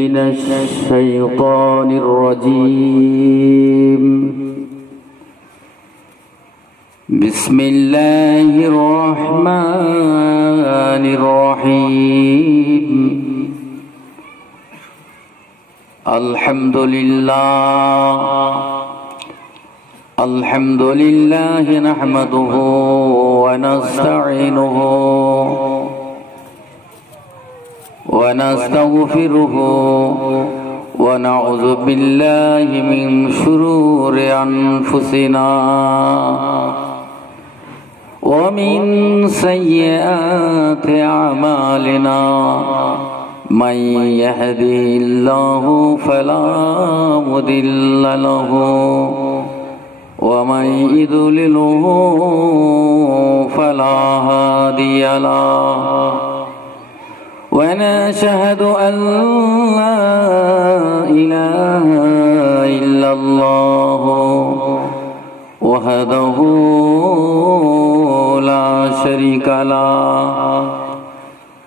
من الشيطان الرجيم بسم الله الرحمن الرحيم الحمد لله نحمده ونستعينه ونستغفره ونعوذ بالله من شرور أنفسنا ومن سيئات أعمالنا من يهده الله فلا مضل له ومن يضلله فلا هادي له ونشهد أن لا إله إلا الله وحده لا شريك له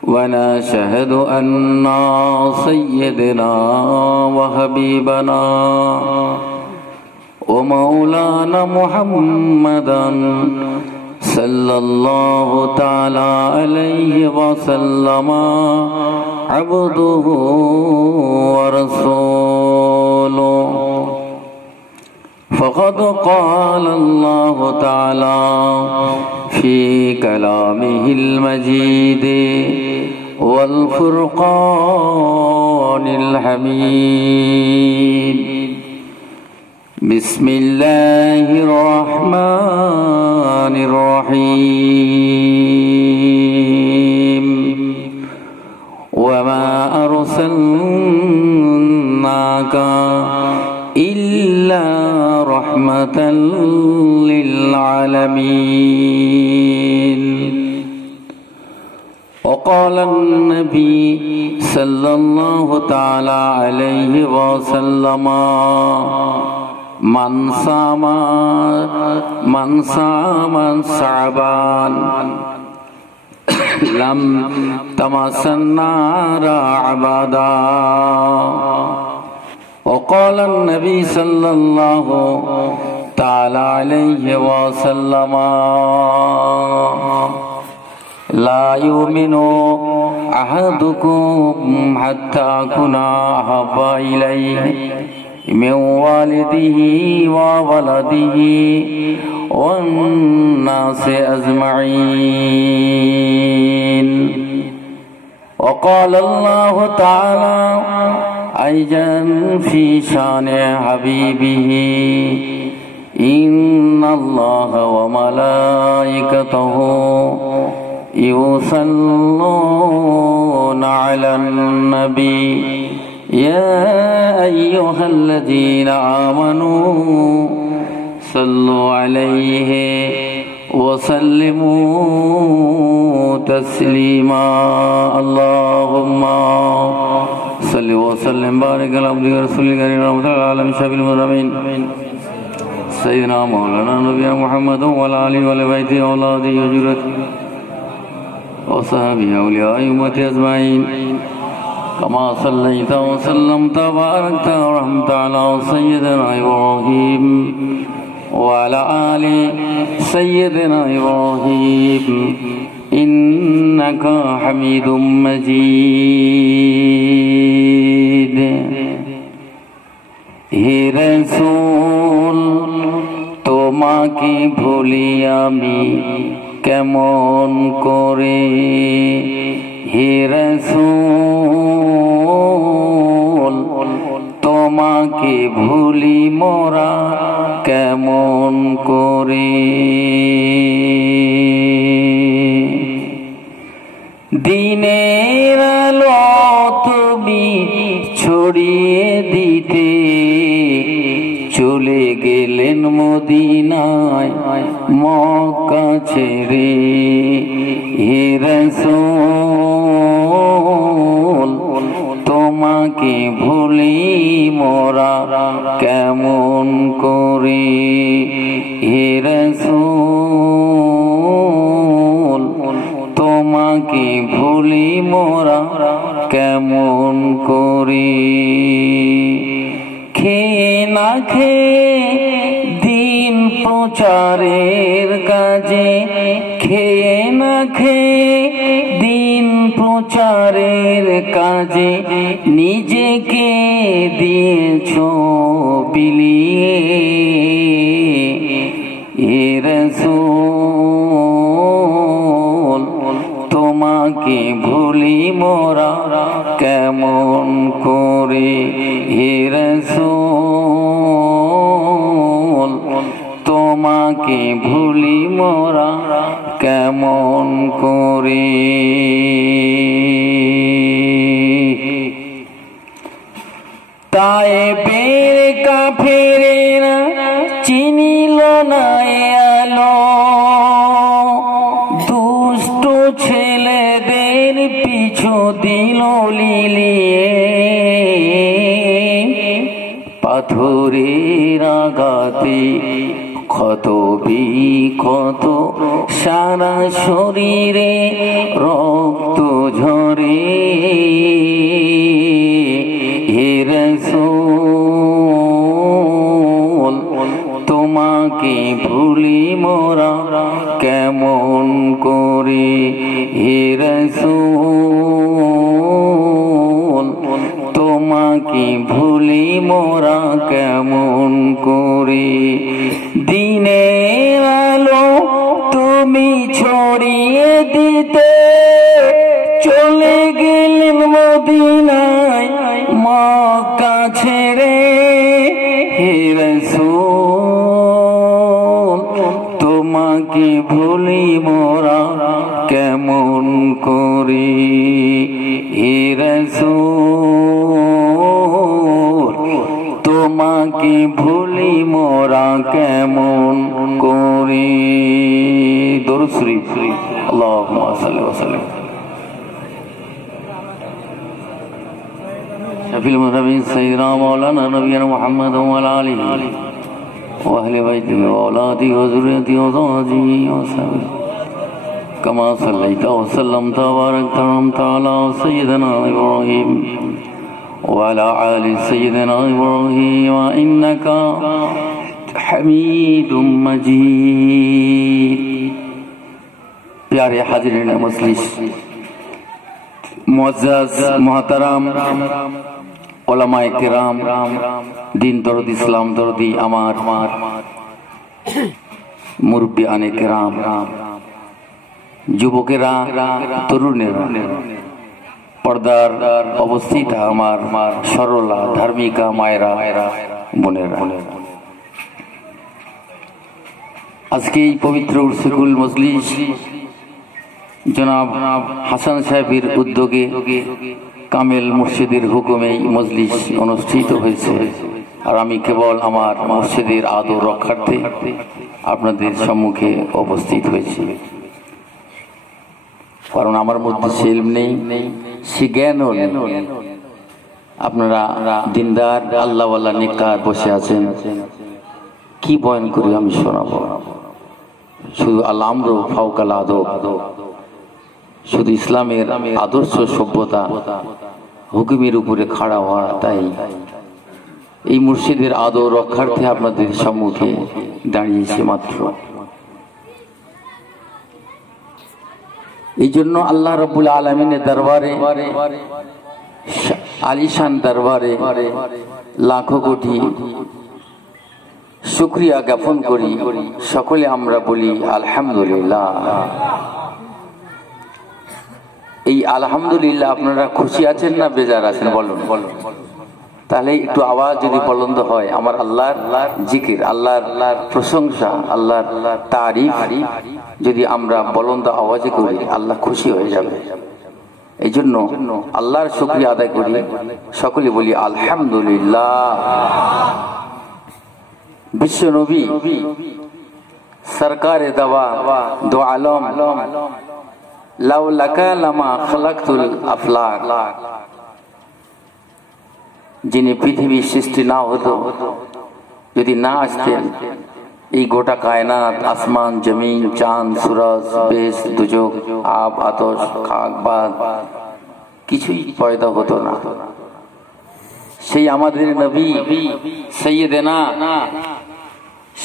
ونشهد أن سيدنا وحبيبنا ومولانا محمدا صلى الله تعالى عليه وسلم عبده ورسوله فقد قال الله تعالى في كلامه المجيد والفرقان الحميد بسم الله الرحمن الرحيم وما أرسلناك إلا رحمة للعالمين وقال النبي صلى الله تعالى عليه وسلم من صام شعبان لم تمس النار أبدا وقال النبي صلى الله تعالى عليه وسلم لا يؤمن أحدكم حتى أكون أحب إليه من والده وولده والناس أجمعين وقال الله تعالى أيضا في شان حبيبه إن الله وملائكته يصلون على النبي يا أيها الذين آمنوا صلوا عليه وسلموا تسليما اللهم صل وسلم بارك على عبدك ورسولك رحمة العالمين شفيع المذنبين سيدنا مولانا نبينا محمد وعلى آله وعلى بيته وأولاده وذريته وصحبه أولياء أمته أجمعين كما صليت وسلمت وباركت ورحمت على سيدنا إبراهيم وعلى آل سيدنا إبراهيم إنك حميد مجيد হে রাসূল তোমাকে ভুলি আমি কেমন করে হে রাসূল তোমাকে ভুলি মোরা কেমন করে দিনের আলো তুমি ছড়িয়ে দিতে চলে গেলেন মদিনায় মক্কা ছেড়ে হে রাসূল তোমাকে ভুলি মোরা কেমন করে হে রাসূল তোমাকে ভুলি মোরা কেমন করে করি, খেয়ে না খেয়ে দিন প্রচারের কাজে, খেয়ে না খেয়ে দিন প্রচারের কাজে নিজেকে দিয়েছ বিলিয়ে। হে রাসূল তোমাকে ভুলি মোরা কেমন করে, হে রাসূল তোমাকে ভুলি মোরা কেমন করে। তায়েফের কাফেরেরা চিনিল না আলো, দুষ্ট ছেলেদের পিছু দিল লিলিয়ে। পাথরের আঘাতে ক্ষত বিক্ষত সারা শরীরে রক্ত ঝরে। হে রাসূল তোমাকে ভুলি মোরা কেমন করে, হে রাসূল তোমাকে ভুলি মোরা কেমন করে। দিনের আলো তুমি ছড়িয়ে দিতে চলে গেলেন মদিনায় মক্কা ছেড়ে। হে রাসূল তোমাকে ভুলি মোরা কেমন করে, হে রাসূল তোমাকে ভুলি মোরা কেমন করে। দরুদ শরীফ। আল্লাহুম্মা সাল্লি ওয়া সাল্লিম। শফিউল মুজতাবিন সাইয়্যিদুনা মাওলানা নবিয়্যিনা মুহাম্মদ ওয়া আলা আলিহি ওয়া আহলি বাইতিহি ওয়া আওলাদিহি ওয়া যুররিয়্যতিহি ওয়া আজওয়াজিহি ওয়া সাহবিহি কামা সাল্লাইতা ওয়া সাল্লামতা ওয়া বারাকতা ওয়া আন'amta আলা সাইয়্যিদিনা ইব্রাহিম وعلى آل سيدنا إبراهيم إنك حميد مجيد। प्यारे हाजिरीन मजलिस, मुअज़्ज़ज़ मोहतरम उलमाए किराम, दीन दर्द इस्लाम दर्दी আমার মুরব্বিয়ানে কিরাম, যুবকেরা, তরুণেরা, পর্দার অবস্থিত আমার সরলা ধার্মিকা মায়েরা বোনেরা, আজকে এই পবিত্র উরসুল মজলিস জনাব হাসান সাহেবের উদ্যোগে কামেল মুর্শিদের হুকুমে মজলিস অনুষ্ঠিত হয়েছে। আর আমি কেবল আমার মসজিদের আদর রক্ষার্থে আপনাদের সম্মুখে উপস্থিত হয়েছি, কারণ আমার মধ্যে সে ইলম নেই, সে জ্ঞানও নেই। আপনারা দিনদার আল্লাহওয়ালা নেককার বসে আছেন, কি বয়ান করি আমি শোনাবো? শুধু আল আমরু ফাওকাল আদব, শুধু ইসলামের আদর্শ সভ্যতা হুকুমের উপরে খাড়া হওয়া। তাই এই মুর্শিদের আদর রক্ষার্থে আপনাদের সম্মুখে দাঁড়িয়েছে মাত্র। এই জন্য আল্লাহ রাব্বুল আলামিনের দরবারে, আলিশান দরবারে লাখো কোটি শুকরিয়া জ্ঞাপন করি। সকলে আমরা বলি আলহামদুলিল্লাহ। এই আলহামদুলিল্লাহ আপনারা খুশি আছেন না বেজার আছেন? বলুন। তাহলে একটু আওয়াজ যদি বলন্দ হয়, আমার আল্লাহর জিকির, আল্লাহর প্রশংসা, আল্লাহর তারিফ যদি আমরা বলন্দ আওয়াজে করি, আল্লাহ খুশি হয়ে যাবে। এই জন্য আল্লাহর শুকরিয়া আদায় করি, সকলে বলি আলহামদুলিল্লাহ। বিশ্ব নবী সরকারে দাওয়া দো আলম লাউ লাকা লামা খালাকতুল আফলাক, যিনি পৃথিবীর সৃষ্টি না হতো, যদি না আসতেন, এই গোটা কায়নাত, আসমান জমিন, চাঁদ সূরজ, বেশ দুজক, আব আতশ, খাক বাদ কিছুই পয়দা হতো না। সেই আমাদের নবী সৈয়দনা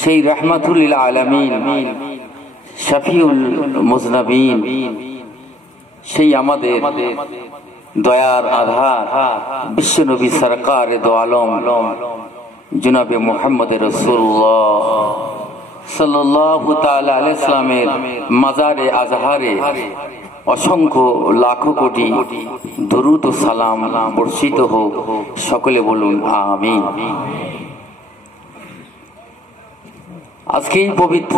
সেই রাহমাতুল লিল আলামিন শফিউল মুজনবিন সেই আমাদের দয়ার আধার বিশ্ব নবী সরকার দো আলম জনাবে মুহাম্মদ রাসূলুল্লাহ সাল্লাল্লাহু তাআলা আলাইহি সাল্লামের মাজারে আজহারে অসংখ্য লাখো কোটি দরুদ ও সালাম বর্ষিত হোক। সকলে বলুন আমিন। আজকে এই পবিত্র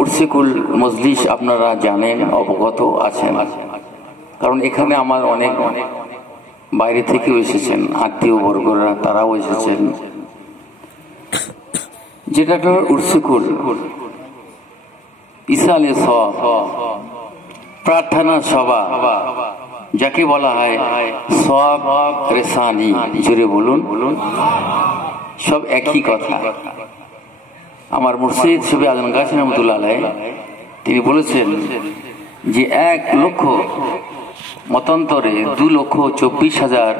উরসিকুল মজলিস আপনারা জানেন, অবগত আছেন, কারণ এখানে আমার অনেক বাইরে থেকেও এসেছেন, আত্মীয় বর্গরা তারাও এসেছেন। যেটা উরসিকুল ইসালে সওয়াব প্রার্থনা সভা, যাকে বলা হয় সওয়াব রেসানি, জোরে বলুন। সব একই কথা। আমার মুর্শিদ শফি আজম গাছী রহমতুল্লাহ আলাইহি তিনি বলেছেন যে 1 লক্ষ মতান্তরে 2,24,000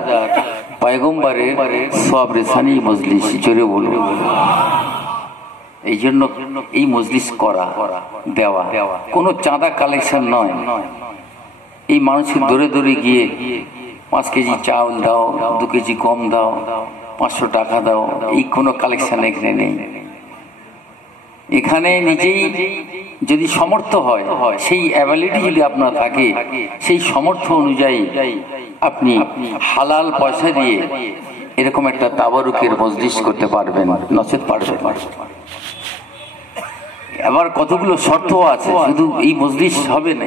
পয়গম্বরের সওয়াব রেসানি মজলিস, জোরে বলুন। এই জন্য এই মজলিস করা, দেওয়া কোনো চাঁদা কালেকশন নয়। এই মানুষের দূরে দূরে গিয়ে 5 কেজি চাউল দাও, 2 কেজি গম দাও, 500 টাকা দাও, এই কোনো কালেকশন এখানে নেই। এখানে নিজেই যদি সমর্থ হয়, সেই অ্যাবিলিটি যদি আপনার থাকে, সেই সমর্থ অনুযায়ী আপনি হালাল পয়সা দিয়ে এরকম একটা তাবারুকের মজলিস করতে পারবেন, নচেত পারবেন। আবার কতগুলো শর্ত আছে, শুধু এই মজলিস হবে না।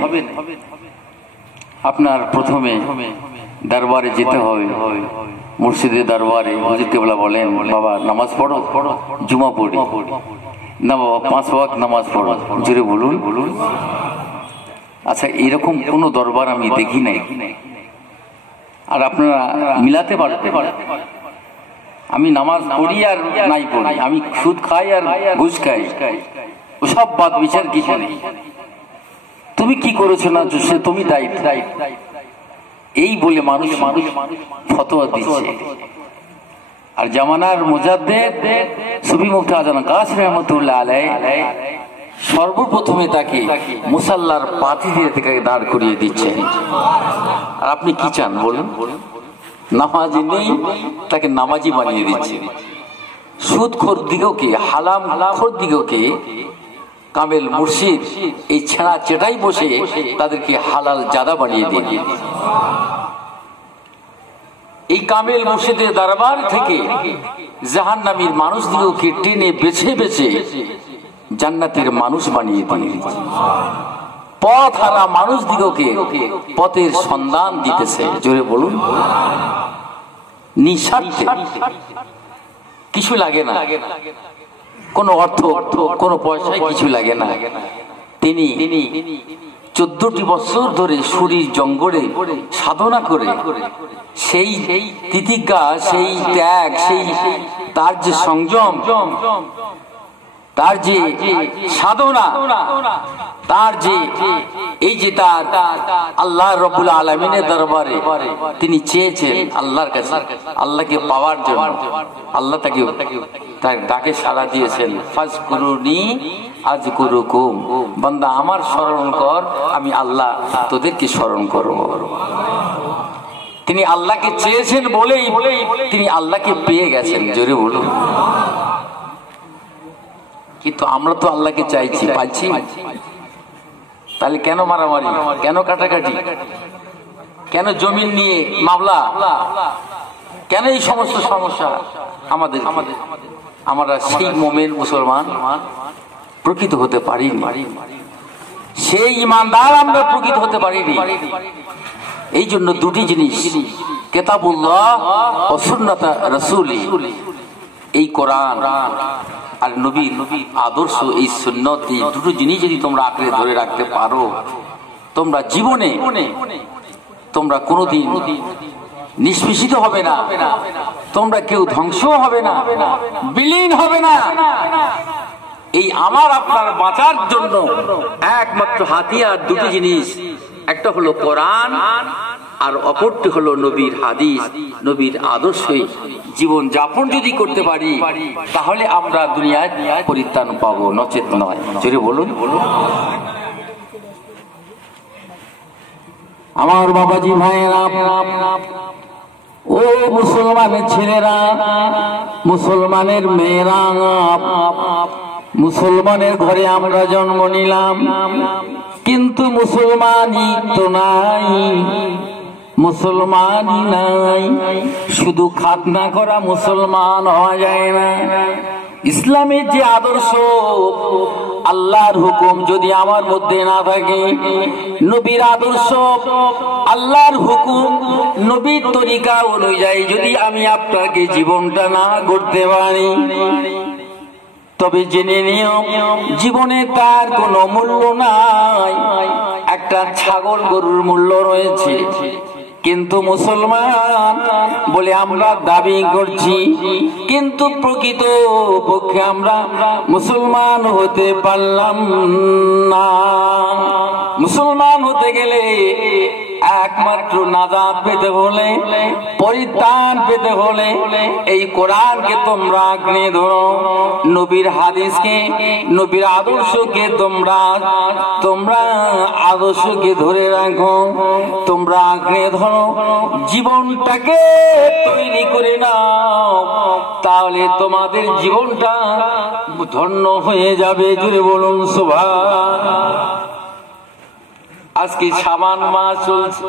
আপনার প্রথমে দরবারে যেতে হবে, মুর্শিদের দরবারে। হুজুর কেবলা বলেন, বাবা নামাজ পড়ো, জুমা পড়ি না বাবা, 5 ওয়াক্ত নামাজ পড়ো, জোরে বলুন। আচ্ছা, এরকম কোন দরবার আমি দেখি নাই। আর আপনারা মিলাতে পারবেন, আমি নামাজ পড়ি আর নাই পড়ি, আমি সুদ খাই আর ঘুষ খাই, ওসব বাদ বিচার কিছু নেই। তুমি কি করেছো না সে তুমি দায়ী, এই বলে মানুষ ফতোয়া দিচ্ছে। আর জামানার মুজাদ্দিদ সুফি মুফতি আজম গাছী রহমতুল্লাহ আলাইহি সর্বপ্রথমে তাকে মুসাল্লার পাতি দিয়ে থেকে দাঁড় করিয়ে দিচ্ছে। আর আপনি কি চান বলুন? নামাজি নেই, তাকে নামাজি বানিয়ে দিচ্ছে। সুদখোর দিগকে, হালাম খোর দিগকে কামেল মুর্শিদ এই ছেঁড়া চেটাই বসে তাদেরকে হালাল জাদা বানিয়ে দিয়ে, এই কামেল মুর্শিদের দরবার থেকে জাহান্নামীর মানুষদিগকে টেনে বেছে বেছে জান্নাতের মানুষ বানিয়ে দিয়েছে। পথ হারা মানুষদিগকে পথের সন্ধান দিতেছে, জোরে বলুন। নিঃস্বার্থে, কিছু লাগে না, কোনো অর্থ কোনো পয়সায় কিছু লাগে না। তিনি 14টি বছর ধরে সুরির জঙ্গলে সাধনা করে সেই তিতিজ্ঞা, সেই ত্যাগ, সেই তার যে সংযম, তার যে সাধনা, তার যে এই যে তার আল্লাহ রাব্বুল আলামিনের দরবারে তিনি চেয়েছেন আল্লাহর কাছে, আল্লাহকে পাওয়ার জন্য। আল্লাহ তাকে তার ডাকে সাড়া দিয়েছেন, ফাজকুরুনি আযকুরুকুম, বান্দা আমার স্মরণ কর, আমি আল্লাহ তোদেরকে স্মরণ করব। তিনি আল্লাহকে চেয়েছেন বলেই তিনি আল্লাহকে পেয়ে গেছেন, জোরে বলুন। কিন্তু আমরা তো আল্লাহকে চাইছি, পাইছি? তাহলে কেন মারামারি, কেন কাটাকাটি, কেন জমিন নিয়ে মামলা, কেন এই সমস্ত সমস্যা আমাদের? আমরা সেই মুমিন মুসলমান প্রকৃত হতে পারিনি, সেই ইমানদার আমরা প্রকৃত হতে পারিনি। এই জন্য দুটি জিনিস, কিতাবুল্লাহ ও সুন্নাত রাসূলি, এই কোরআন আর নবীর আদর্শ, এই সুন্নত, এই দুটো জিনিস যদি তোমরা আঁকড়ে ধরে রাখতে পারো, তোমরা জীবনে তোমরা কোনোদিন নিষ্পেষিত হবে না, তোমরা কেউ ধ্বংস হবে না, বিলীন হবে না। এই আমার আপনার বাঁচার জন্য একমাত্র হাতিয়ার দুটি জিনিস, একটা হলো কোরআন আর অপরটি হলো নবীর হাদিস, নবীর আদর্শে জীবন যাপন যদি করতে পারি তাহলে আমরা দুনিয়ায় পরিত্রাণ পাবো, নচেত নয়। জোরে বলুন। আমার বাবাজি ভাইয়েরা, ও মুসলমানের ছেলেরা, মুসলমানের মেয়েরা, মুসলমানের ঘরে আমরা জন্ম নিলাম, কিন্তু মুসলমানই তো নাই, মুসলমানই নাই। শুধু খাতনা করা মুসলমান হওয়া যায় না। ইসলামের যে আদর্শ, আল্লাহর হুকুম যদি আমার মধ্যে না থাকে, নবীর আদর্শ, আল্লাহর হুকুম, নবীর তরিকা অনুযায়ী যদি আমি আপনাকে জীবনটা না করতে পারি, তবে জেনে নিও জীবনে তার কোনো মূল্য নাই। একটা ছাগল গরুর মূল্য রয়েছে, কিন্তু মুসলমান বলে আমরা দাবি করছি, কিন্তু প্রকৃত পক্ষে আমরা মুসলমান হতে পারলাম না। মুসলমান হতে গেলে একমাত্র নাজাত পেতে হলে, পরিত্রাণ পেতে হলে এই কোরআনকে তোমরা আঁকড়ে ধরো, নবীর হাদিসকে, নবীর আদর্শকে তোমরা আদর্শকে ধরে রাখো, তোমরা আঁকড়ে ধরো, জীবনটাকে তৈরি করে নাও, তাহলে তোমাদের জীবনটা ধন্য হয়ে যাবে। জুড়ে বলুন সুবহান। আজকে শাবান মাস চলছে,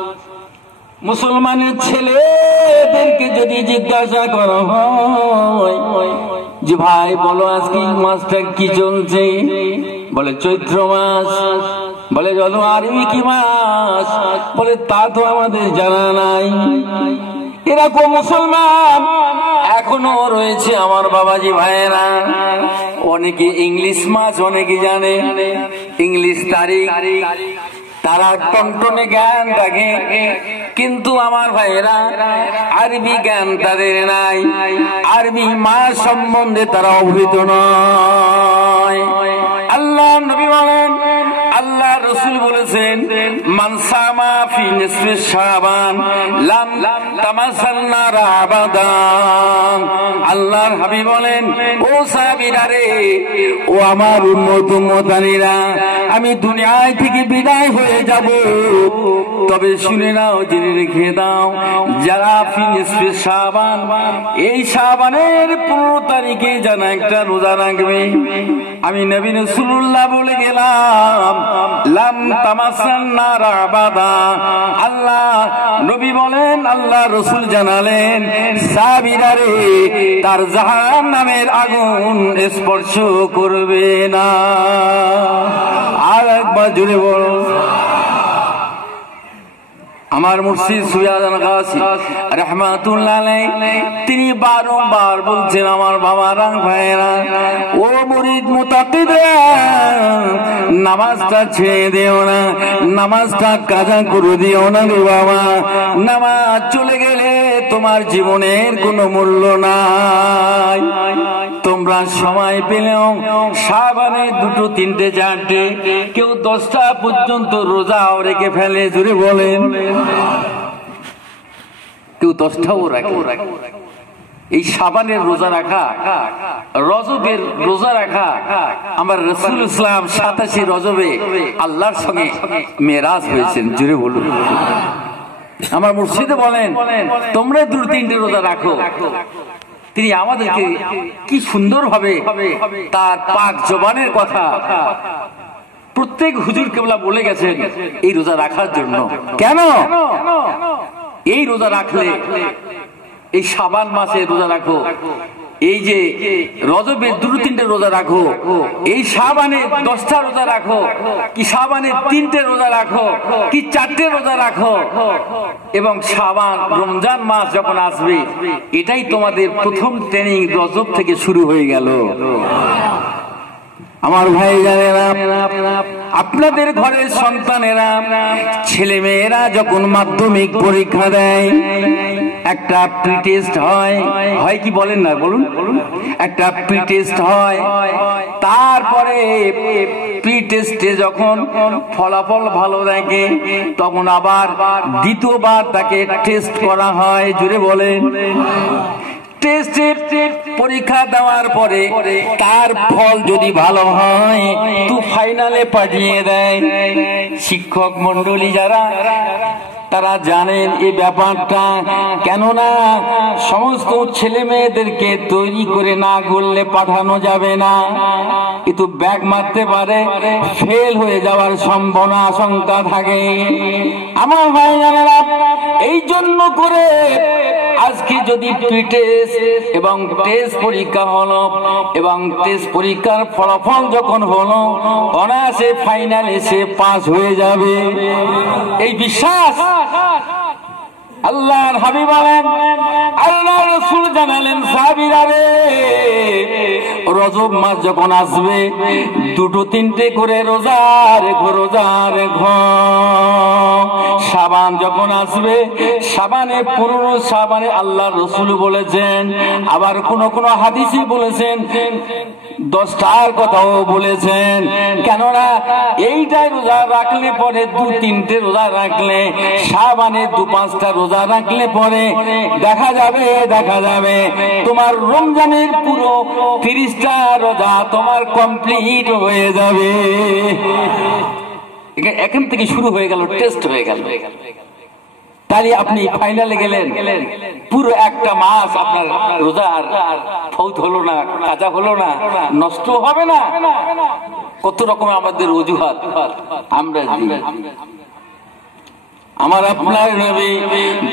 মুসলমানের ছেলেদেরকে যদি জিজ্ঞাসা করা হয় যে ভাই বলো আজকে মাসটা কি চলছে, বলে চৈত্র মাস, বলে চলো আরবি কি মাস, বলে তা তো আমাদের জানা নাই। এরকম মুসলমান এখনো রয়েছে আমার বাবাজি ভাইয়েরা। অনেকে ইংলিশ মাস অনেকে জানে, ইংলিশ তারিখ, তারা টনটনে জ্ঞান রাখে, কিন্তু আমার ভাইয়েরা আরবি জ্ঞান তাদের নাই, আরবি মাস সম্বন্ধে তারা অবহিত নয়। আল্লাহ নবী বলেন, আল্লাহ রসুল বলেছেন, মান সামা ফি নিসফি শাবান লাম তামাসান্না রাবাদা। আল্লাহর হাবিব বলেন, ও সাহাবীরা রে, ও আমার উম্মতানিরা, আমি দুনিয়ায় থেকে বিদায় হয়ে যাব, তবে শুনে নাও, জেনে রেখে দাও, যারা ফি নিসফি শাবান, এই শাবানের 15 তারিখে যেন একটা রোজা রাখবে। আমি নবী রাসূলুল্লাহ বলে গেলাম, লাম তামাসান্না রাবাদা। আল্লাহ নবী বলেন, আল্লাহ রাসূল জানালেন, সাহাবীরা রে, তার জাহান্নামের আগুন স্পর্শ করবে না। আর একবার জুড়ে বলো। আমার মুর্শিদ সুজাদান গাছি রাহমাতুল্লাহ আলাইহি তিনি বারবার বলছেন, আমার বাবারা ভাইরা, ও মুরিদ মুতাকিদরা, নামাজটা ছেড়ে দিও না, নামাজটা কাজা করে দিও না রে বাবা। নামাজ চলে গেলে তোমার জীবনের কোনো মূল্য নাই। তোমরা সময় পেলেও শাবানে 2, 3, 4, কেউ 10টা পর্যন্ত রোজাও রেখে ফেলে। জুড়ে বলেন। কেউ 10টাও রাখে। এই শাবানের রোজা রাখা, রজবের রোজা রাখা, আমার রাসূল ইসলাম 87 রজবে আল্লাহর সঙ্গে মেরাজ হয়েছেন। জুড়ে বলুন। আমার মুর্শিদে বলেন, তোমরা 2-3 রোজা রাখো। তিনি আমাদেরকে কি সুন্দর ভাবে তার পাক জবানের কথা প্রত্যেক হুজুর কেবলা বলে গেছেন এই রোজা রাখার জন্য। কেন? এই রোজা রাখলে, এই শাবান মাসে রোজা রাখো, এই যে রজবে 2-3 রোজা রাখো, এই শাবানে 10টা রোজা রাখো, কি শাবানে 3টে রোজা রাখো, কি 4টে রোজা রাখো, এবং শাবান রমজান মাস যখন আসবে, এটাই তোমাদের প্রথম ট্রেনিং রজব থেকে শুরু হয়ে গেল। আমার ভাই জানেরা, আপনাদের ঘরের সন্তানেরা, ছেলে মেয়েরা যখন মাধ্যমিক পরীক্ষা দেয়, একটা প্রি টেস্ট হয়, হয় কি বলেন না বলুন, একটা প্রি টেস্ট হয়, তারপরে প্রি টেস্টে যখন ফলাফল ভালো দেখে তখন আবার দ্বিতীয়বার তাকে টেস্ট করা হয়। জোরে বলেন। টেস্টের পরীক্ষা দেওয়ার পরে তার ফল যদি ভালো হয় তো ফাইনালে পাঠিয়ে দেয়। শিক্ষক মন্ডলী যারা তারা জানেন এই ব্যাপারটা, কেননা সমস্ত ছেলে মেয়েদেরকে তৈরি করে না করলে পাঠানো যাবে না, কিন্তু ব্যাগ মারতে পারে, ফেল হয়ে যাওয়ার সম্ভাবনা আশঙ্কা থাকে। আমার ভাই জানেরা, এই জন্য করে আজকে যদি প্রি টেস্ট এবং টেস্ট পরীক্ষা হলো এবং টেস্ট পরীক্ষার ফলাফল যখন হলো অনায়াসে ফাইনালে সে পাস হয়ে যাবে, এই বিশ্বাস আল্লাহর হাবিব বলেন। আল্লাহর রাসূল জানালেন, সাহাবীরা রে, রজব মাস যখন আসবে দুটো তিনটে করে রোজা রেখো, রোজা রেখো। শাবান যখন আসবে শাবানে 15 শাবানে আল্লাহর রাসূল বলেছেন, আবার কোন কোন হাদিসে বলেছেন 10টার কথাও বলেছেন। কেননা এইটাই রোজা রাখলে পরে 2-3টে রোজা রাখলে, শাবানে 2-5টা রোজা রাখলে পরে দেখা যাবে তোমার রমজানের পুরো 30টা রোজা তোমার কমপ্লিট হয়ে যাবে। এখান থেকে শুরু হয়ে গেল, টেস্ট হয়ে গেল। তাহলে আপনি ফাইনালে গেলেন, পুরো একটা মাস আপনার রোজা আর ফৌত হলো না, কাজা হলো না, নষ্ট হবে না। কত রকম আমাদের অজুহাত আমরা দিই। আমার আপনার নবী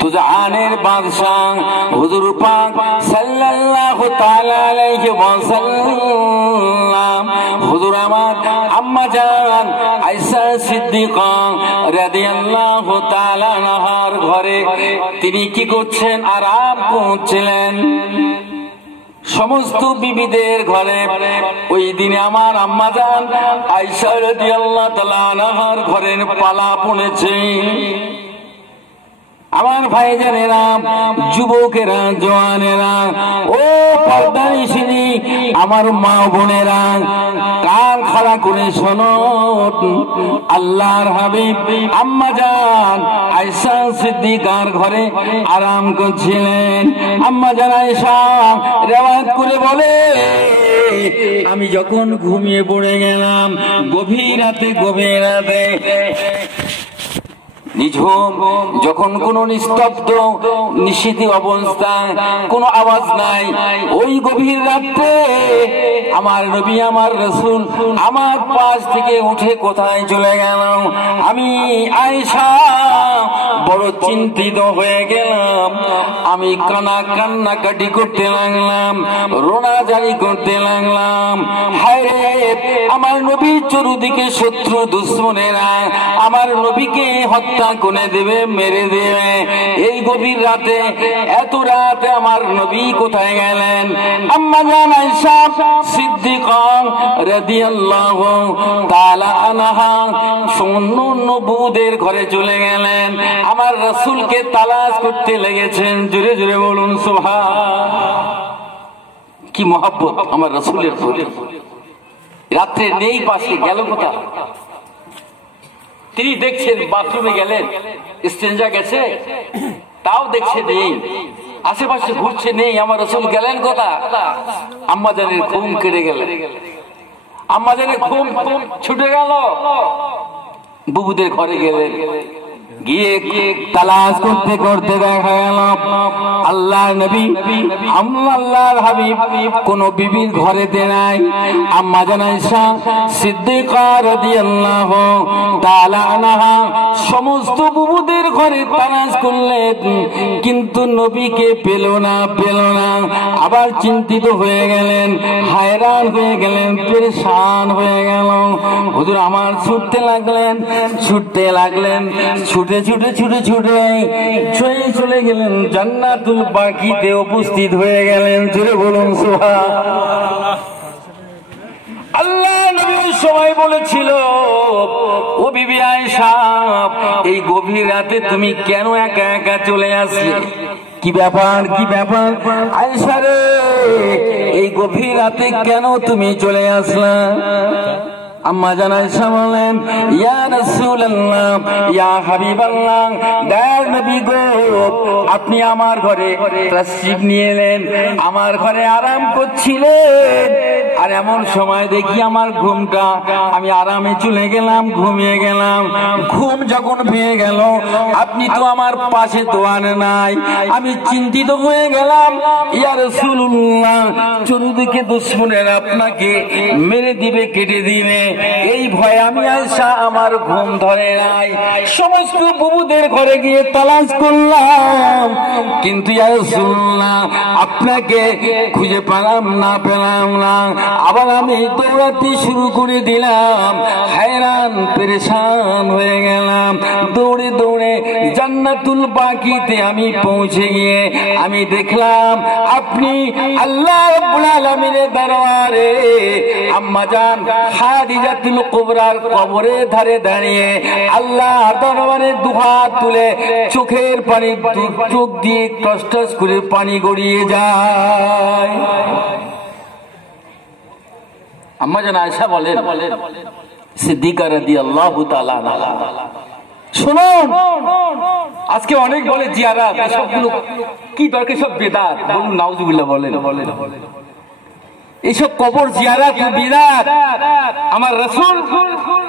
দুজাহানের বাদশাহ হুজুর পাক সাল্লাল্লাহু তাআলা আলাইহি ওয়াসাল্লাম, হুজুর আমার আম্মা জান আয়েশা সিদ্দিকা রাদিয়াল্লাহু তাআলা আনহার ঘরে তিনি কি করছেন? আরাম করছিলেন। সমস্ত বিবিদের ঘরে ওই দিনে আমার আম্মা জান আয়েশা রাদিয়াল্লাহু তাআলা আনহার ঘরের পালা পড়েছে। আমার ভাইজানেরা, যুবকেরা, জওয়ানেরা, ও পর্দানিশিনী আমার মা বোনেরা, কান খাড়া করে শোনো। আল্লাহর হাবিব আম্মা জান আয়েশা সিদ্দিকার ঘরে আরাম করছিলেন। আম্মা জান আয়েশা রিওয়ায়াত করে বলে, আমি যখন ঘুমিয়ে পড়ে গেলাম গভীর রাতে নিঝুম, যখন কোন নিস্তব্ধ নিশীথ অবস্থা, কোন আওয়াজ নাই, ওই গভীর রাতে আমার নবী আমার রাসূল আমার পাশ থেকে উঠে কোথায় চলে গেল। আমি আয়েশা বড় চিন্তিত হয়ে গেলাম। আমি কান্নাকাটি করতে লাগলাম, রোনাজারি করতে লাগলাম। হায় রে, আমার নবীর চতুর্দিকে শত্রু দুশমনেরা আমার নবীকে হত্যা করে দেবে, মেরে দেবে। এই গভীর রাতে, এত রাতে আমার নবী কোথায় গেলেন? আম্মা জান আয়েশা সিদ্দিকা রাদিয়াল্লাহু তাআলা আনহা নবুদের ঘরে চলে গেলেন, আমার রাসূলকে তালাশ করতে লেগেছেন। জোরে জোরে বলুন সুবহান। কি মহব্বত আমার রাসূলের প্রতি। রাত্রে নেই পাশে, গেল কোথায়? তিনি দেখছেন বাথরুমে গেলেন, স্টেঞ্জা গেছে, তাও দেখছে নেই, আশেপাশে ঘুরছে নেই। আমার রাসূল গেলেন কোথা? আম্মা জানের ঘুম কেটে গেল, আম্মা জানের ঘুম ছুটে গেল, বুবুদের ঘরে গেলেন। গিয়ে তালাশ করতে করতে দেখা গেল আল্লাহর নবী আল্লাহর হাবিব কোন বিবির ঘরেতে নাই। আম্মা জান আয়েশা সিদ্দিকা রাদিয়াল্লাহু তাআলা আনহা সমস্ত বুবুদের ঘরে তালাশ করলেন, কিন্তু নবীকে পেল না। আবার চিন্তিত হয়ে গেলেন, হায়রান হয়ে গেলেন, পেরেশান হয়ে গেল। হুজুর আমার ছুটতে লাগলেন, ছুটে চলে গেলেন জান্নাতুল বাকিতে উপস্থিত হয়ে গেলেন। জোরে বলুন সুবহানাল্লাহ। আল্লাহ নবী সবাই বলেছিল, ও বিবি আয়েশা, এই গভীর রাতে তুমি কেন একা একা চলে আসলে? কি ব্যাপার, কি ব্যাপার আয়েশা রে, এই গভীর রাতে কেন তুমি চলে আসলা? আম্মা জান আয়েশা বলেন, ইয়া রাসূলুল্লাহ, ইয়া হাবিবাল্লাহ, দয়ার নবী গো, আপনি আমার ঘরে তাশরীফ নিয়ে এলেন, আমার ঘরে আরাম করছিলেন, আর এমন সময় দেখি আমার ঘুমটা, আমি আরামে চলে গেলাম, ঘুমিয়ে গেলাম। ঘুম যখন ভেঙে গেল, আপনি তো আমার পাশে তো আর নাই, আমি চিন্তিত হয়ে গেলাম, ইয়া রাসূলুল্লাহ, চতুর্দিকে দুশমনেরা আপনাকে মেরে দিবে, কেটে দিবে, এই ভয়ে আমি আয়েশা আমার ঘুম ধরে নাই। সমস্ত বুবুদের ঘরে গিয়ে তালাশ করলাম, কিন্তু ইয়া রাসূলুল্লাহ আপনাকে খুঁজে পেলাম না। আবার আমি দৌড়াতে শুরু করে দিলাম, হায়রান পেরেশান হয়ে গেলাম। দৌড়ে দৌড়ে জান্নাতুল বাকিতে আমি পৌঁছে গিয়ে আমি দেখলাম আপনি আল্লাহ রাব্বুল আলামিনের দরবারে আম্মা জান খাদিজাতুল কুবরার কবরের ধারে দাঁড়িয়ে আল্লাহ দরবারে দুহাত তুলে চোখের পানি, চোখ দিয়ে টস টস করে পানি গড়িয়ে যায়। আম্মা জান আয়েশা বলেন, সিদ্দিকা রাদিয়াল্লাহু তাআলা আনহা, শুনুন, আজকে অনেক বলে জিয়ারাত, সবগুলো কি দরকার, সব বেদাত, বলুন নাউজুবিল্লাহ বলেন। এইসব কবর জিয়ারাত বিদাত। আমার রাসূল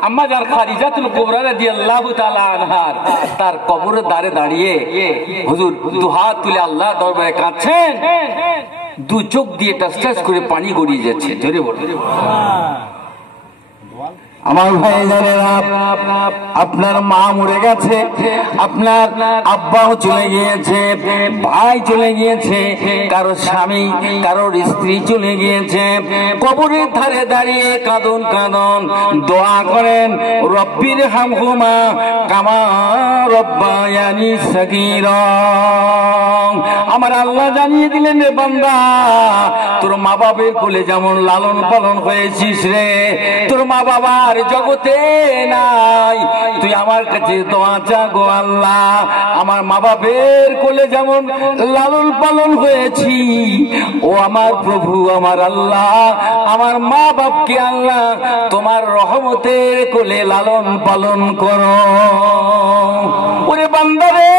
আম্মা জান খাদিজাতুল কুবরা রাদিয়াল্লাহু তাআলা আনহার তার কবরের দ্বারে দাঁড়িয়ে হুজুর দুহাত তুলে আল্লাহ দরবারে কাঁদছেন, দু চোখ দিয়ে টাস টাস করে পানি গড়িয়ে যাচ্ছে। জোরে বলুন। আমার ভাই জানেরা, আপনার মা মরে গেছে, আপনার আব্বাও চলে গিয়েছে, ভাই চলে গিয়েছে, কারো স্বামী, কারোর স্ত্রী চলে গিয়েছে, কবরের ধারে দাঁড়িয়ে কাঁদন কাঁদন দোয়া করেন, রব্বির হামহুমা কামা রব্বায়ানি সাগীরা। আমার আল্লাহ জানিয়ে দিলেন, রে বান্দা, তোর মা বাবার কোলে যেমন লালন পালন হয়েছিস রে, তোর মা বাবার জগতে নাই, তুই আমার কাছে দোয়া চা গো আল্লাহ, আমার মা বাবার কোলে যেমন লালন পালন হয়েছি, ও আমার প্রভু, আমার আল্লাহ, আমার মা বাপকে আল্লাহ তোমার রহমতের কোলে লালন পালন করো। ওরে বান্দারে,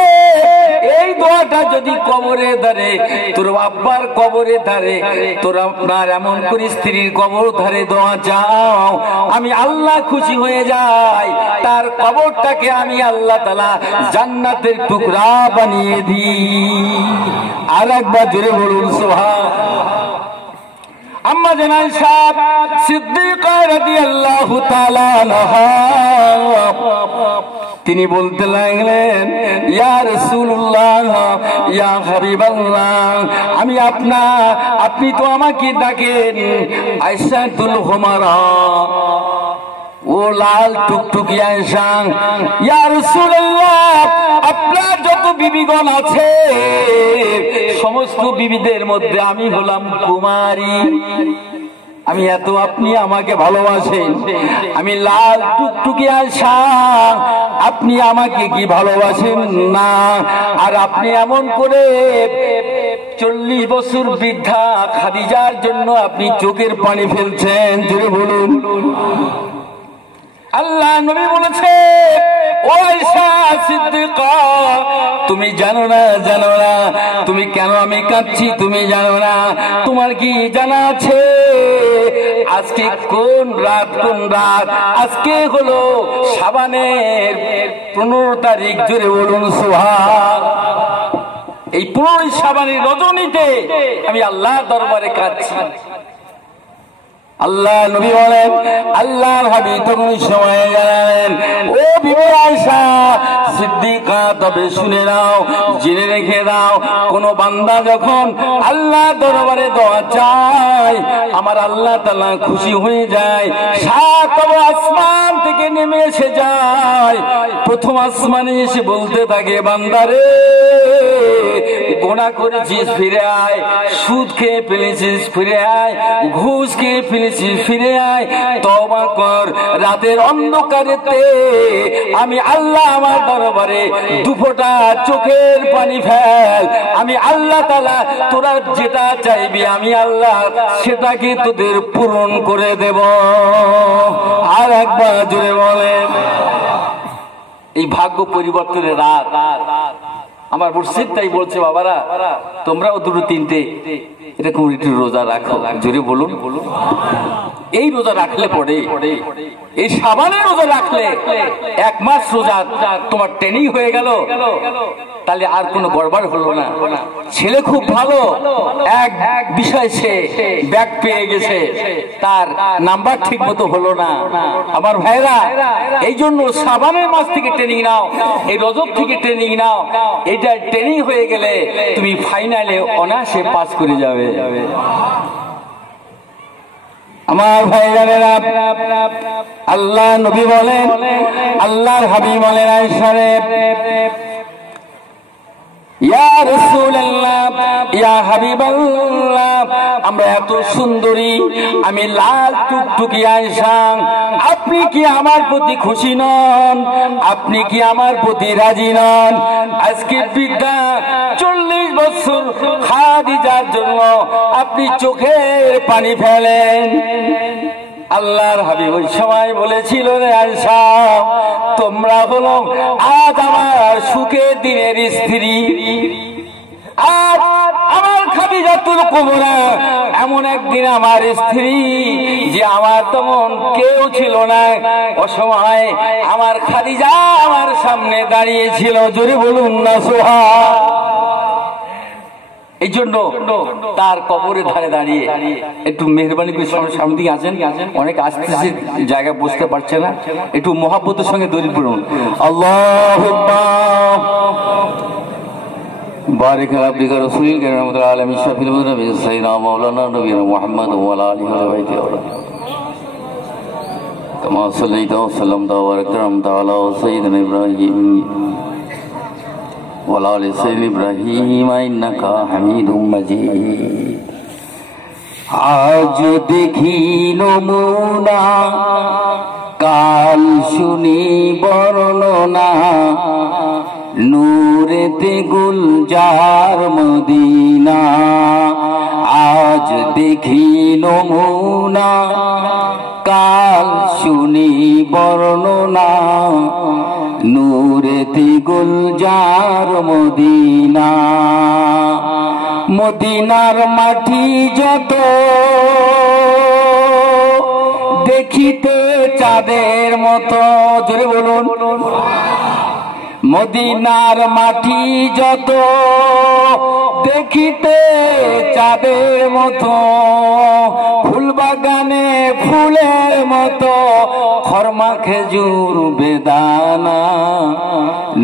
এই দোয়াটা যদি কবরে ধারে, তোর আব্বার কবরে ধারে, তোর আপনার এমন করে স্ত্রীর কবর ধারে দোয়া চাও, আমি আল্লাহ খুশি হয়ে যাই, তার কবরটাকে আমি আল্লাহ তাআলা জান্নাতের টুকরা বানিয়ে দিই। আর একবার জোরে বলুন সুবহানাল্লাহ। আম্মা জান আয়েশা সিদ্দিকা রাদিয়াল্লাহু তাআলা আনহা তিনি বলতে লাগলেন, ইয়া রাসূলুল্লাহ, ইয়া হাবিবাল্লাহ, আমি আপনি তো আমাকে ডাকেন আয়েশাতুল হুমারা, ও লাল টুকটুকি আয়েশা। ইয়া রাসূলুল্লাহ, আপনার যত বিবিগণ আছে সমস্ত বিবিদের মধ্যে আমি হলাম কুমারী, আমি এত আপনি আমাকে ভালোবাসেন, আমি লাল টুকটুকি আয়েশা, আপনি আমাকে কি ভালোবাসেন না? আর আপনি এমন করে 40 বছর বৃদ্ধা খাদিজার জন্য আপনি চোখের পানি ফেলছেন। জোরে বলুন। আল্লাহ নবী বলেছে, ও আয়েশা সিদ্দিকা, তুমি জানো না, তুমি কেন আমি কাঁদছি তুমি জানো না? তোমার কি জানা আছে আজকে কোন রাত? আজকে হলো শাবানের 15 তারিখ। জোরে বলুন সুবহান। এই 15 শাবানের রজনীতে আমি আল্লাহর দরবারে কাঁদছি। আল্লাহ নবী বলেন, আল্লাহর হাবিব তখন সময় জানালেন, ও বিবি আয়েশা সিদ্দিকা, তবে শুনে নাও, জেনে রেখে দাও, কোন বান্দা যখন আল্লাহ দরবারে দোয়া চায়, আমার আল্লাহ তাআলা খুশি হয়ে যায়। 7 আসমান থেকে নেমে এসে যায়, প্রথম আসমানে এসে বলতে থাকে, বান্দারে গোনা করেছিস ফিরে আয়, সুদ খেয়ে ফেলেছিস ফিরে আয়, ঘুষ খেয়ে ফেলেছিস ফিরে আয়, তওবা কর। রাতের অন্ধকারেতে আমি আল্লাহ আমার দরবারে দুফোঁটা চোখের পানি ফেল। আমি আল্লাহ তাআলা তোরা যেটা চাইবি আমি আল্লাহ সেটাকে তোদের পূরণ করে দেব। আর একবার জোরে বলেন। এই ভাগ্য পরিবর্তনের রাত আমার মুর্শিদ তাই বলছে, বাবারা তোমরাও দুটো তিনটে এরকম একটু রোজা রাখো। জোরে বলুন। এই রোজা রাখলে পরে, এই সাবানের রোজা রাখলে 1 মাস রোজা তোমার ট্রেনিং হয়ে গেল, তাহলে আর কোনো গড়বড় হলো না। ছেলে খুব ভালো, এক বিষয় সে ব্যাক পেয়ে গেছে, তার নাম্বার ঠিক মতো হলো না। আমার ভাইরা, এই জন্য সাবানের মাস থেকে ট্রেনিং নাও, এই রজব থেকে ট্রেনিং নাও। এটা ট্রেনিং হয়ে গেলে তুমি ফাইনালে অনায়াসে পাস করে যাবে। আমার ভাইজানেরা, আল্লাহ নবী বলেন, আল্লাহর হাবিব বলেন, আয়েশা রে, ইয়া রাসূলুল্লাহ, ইয়া হাবিবাল্লাহ, আমরা এত সুন্দরী, আমি লাল টুকটুকি আয়েশা, আপনি কি আমার প্রতি খুশি নন? আপনি কি আমার প্রতি রাজি নন? আজকে বৃদ্ধা 40 বছর খাদিজার জন্য আপনি চোখের পানি ফেলেন। আল্লাহর হাবিব ওই সময় বলেছিল, রে আয়েশা, তোমরা হলো আজ আমার সুখের দিনের স্ত্রী, আর আমার খাদিজাতুল কুবরা এমন একদিন আমার স্ত্রী যে আমার তেমন কেউ ছিল না, অসময়ে আমার খাদিজা আমার সামনে দাঁড়িয়েছিল। জোরে বলুন না সুবহান। এই জন্য তার কবরের ধারে দাঁড়িয়ে একটু মেহরবানি করে সামনে দিকে আসেন, অনেক আসতেছে জায়গা বুঝতে পারছে না, একটু মহাব্বতের সঙ্গে দৌড়ে পড়ুন। আল্লাহুম্মা বারিক আলা আবদিকা রাসূলিল কারীম ওয়া আলা আলিহি শাফিল মুযনবি সাইয়্যিদিনা মাওলানা নবিয়্যিনা মুহাম্মদ ওয়া আলা আলিহি ওয়া সাহবিহি কামা সাল্লাইতা ওয়া সাল্লামতা ওয়া বারাকতা আলা সাইয়্যিদিনা ইব্রাহিম ওয়া আলা আলি সাইয়্যিদিনা ইব্রাহিম ইন্নাকা হামিদুম মাজিদ। আজ দেখি নমুনা, কাল শুনি বর্ণনা, নূরেতে গুলজার মদিনা। আজ দেখি নমুনা, কাল শুনি বর্ণনা, নূরেতে গুলজার মদিনা। মদিনার মাটি যত দেখিতে চাঁদের মতো। জোরে বলুন। মদিনার মাটি যত দেখিতে চাঁদের মতো, ফুলবাগানে ফুলের মতো, খরমা খেজুর বেদানা,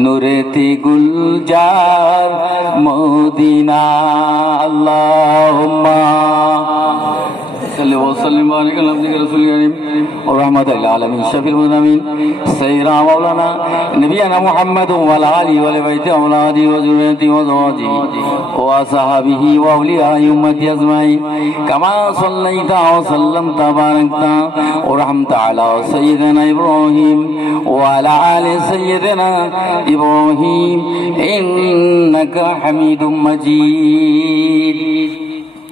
নূরেতে গুলজার মদিনা। আল্লাহুম্মা সাল্লি ওয়া সাল্লিম ওয়া বারিক আলা আবদিকা রাসূলিল কারীম ওয়া রাহমাতাল লিল আলামিন শাফিল মুযনবিন সাইয়্যিদিনা মাওলানা নবিয়ানা মুহাম্মদ ওয়া আলা আলিহি ওয়া বাইতিহি ওয়া আওলাদিহি ওয়া যুররিয়াতিহি ওয়া যাওয়াজিহি ওয়া সাহাবিহি ওয়া আউলিয়া'i উম্মতি আজমাইন কামা সাল্লাইতা ওয়া সাল্লামতা বারাকতা ওয়া রাহমাতা আলা সাইয়্যিদিনা ইব্রাহিম ওয়া আলা আলি সাইয়্যিদিনা ইব্রাহিম ইন্নাকা হামিদুম মাজিদ।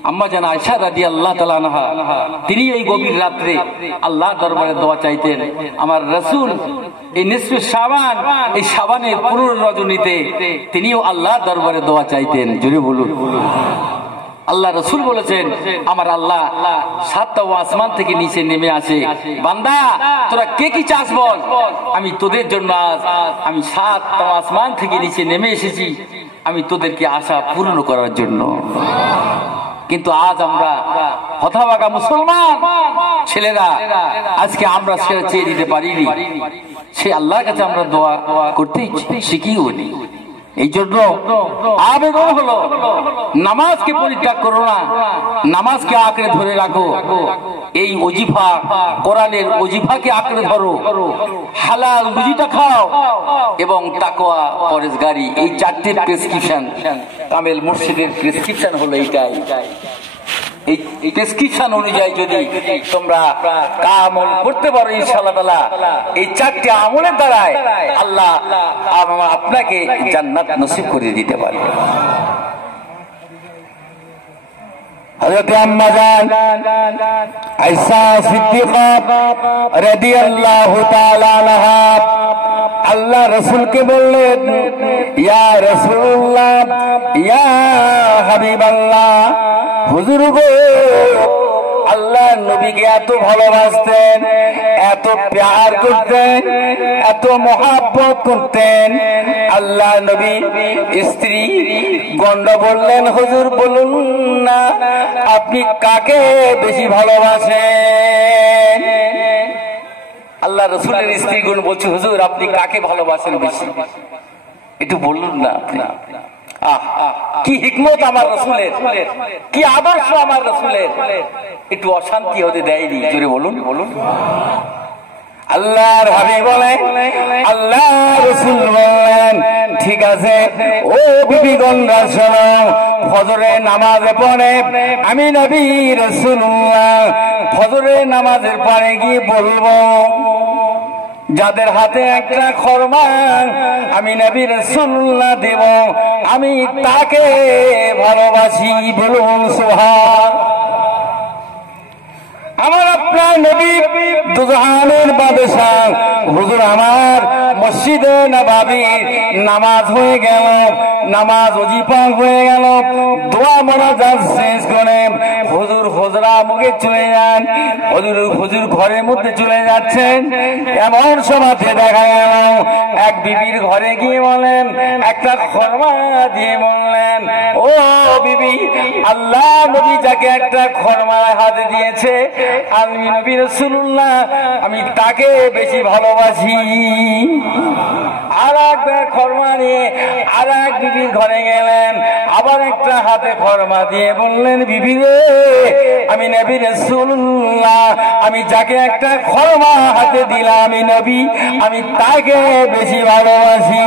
আম্মা জান আয়েশা রাদিয়াল্লাহু তাআলা আনহা, তিনি ওই গভীর রাত্রে আল্লাহর দরবারে দোয়া চাইতেন। আমার রাসূল এই নিসফে শাবান, এই শাবানের 15 রজনীতে তিনিও আল্লাহর দরবারে দোয়া চাইতেন। জোরে বলুন। আল্লাহ রাসূল বলেছেন, আমার আল্লাহ 7টা আসমান থেকে নিচে নেমে আসে, বান্দা তোরা কে কি চাস বল, আমি তোদের জন্য আজ আমি 7টা আসমান থেকে নিচে নেমে এসেছি, আমি তোদেরকে আশা পূর্ণ করার জন্য। কিন্তু আজ আমরা হতভাগা মুসলমান ছেলেরা, আজকে আমরা সেটা চেয়ে দিতে পারিনি। সে আল্লাহর কাছে আমরা দোয়া করতে শিখিও নি। এই জন্য আবেদন হলো নামাজকে পরিত্যাগ করো না, নামাজকে আঁকড়ে ধরে রাখো। এই ওজিফা, কোরআনের ওজিফাকে আঁকড়ে ধরো, হালাল রুজিটা খাও এবং তাকওয়া, পরেজগারি, এই চারটে প্রেসক্রিপশন, কামেল মুর্শিদের প্রেসক্রিপশন হলো এইটাই। এই প্রেসক্রিপশন অনুযায়ী যদি তোমরা আমল করতে পারো ইনশাআল্লাহ তাআলা, এই চারটি আমলের দ্বারাই আল্লাহ আপনাকে জান্নাত নসিব করে দিতে পারে। হযরত আম্মা জান আয়েশা সিদ্দিকা রাদিয়াল্লাহু তাআলা আনহা আল্লাহ রাসূলকে বললেন, ইয়া রাসূলুল্লাহ, ইয়া হাবিবাল্লাহ, হুজুর গো, আল্লাহ নবীকে এত ভালোবাসতেন, এত প্যার করতেন, এত মহাব্বত করতেন। আল্লাহ নবী স্ত্রী গন্ড বললেন, হুজুর বলুন না আপনি কাকে বেশি ভালোবাসেন? আল্লাহ রাসূলের স্ত্রীগণ বলছে, হুজুর আপনি কাকে ভালোবাসেন বেশি, একটু বলুন না আপনি। কি হিকমত আমার রাসূলের, কি আদর্শ আমার রাসূলের, একটু অশান্তি হতে দেয়নি। জোরে বলুন, বলুন। আল্লাহর হাবিব বলেন, আল্লাহ রাসূল বলেন, ঠিক আছে ও বিবিগণরা শোনো, ফজরের নামাজে পড়ে আমি নবী রাসূলুল্লাহ ফজরের নামাজের পরে গিয়ে বলবো, যাদের হাতে একটা খরমা আমি নবী রাসূলুল্লাহ দেব, আমি তাকে ভালোবাসি। বলুন সুবহান। আমার আপনার নবী দুজাহানের বাদশাহ হুজুর, আমার মসজিদে নববীর নামাজ হয়ে গেল, নামাজ ওজিফা হয়ে গেল, দোয়া মোনাজাত শেষ করে হুজুর হুজরা মুখে চলে যান। হুজুর ঘরের মধ্যে চলে যাচ্ছেন, এমন সময়তে দেখা গেল এক বিবির ঘরে গিয়ে বলেন, একটা খরমা দিয়ে বললেন, ও বিবি, আল্লাহ নবী যাকে একটা খরমা হাতে দিয়েছে আমি নবী রাসূলুল্লাহ আমি তাকে বেশি ভালোবাসি। আর একটা খরমা নিয়ে আর এক বিবির ঘরে গেলেন, আবার একটা হাতে খরমা দিয়ে বললেন, বিবি রে, আমি নবী রাসূলুল্লাহ আমি যাকে একটা খরমা হাতে দিলাম আমি নবী আমি তাকে বেশি ভালোবাসি।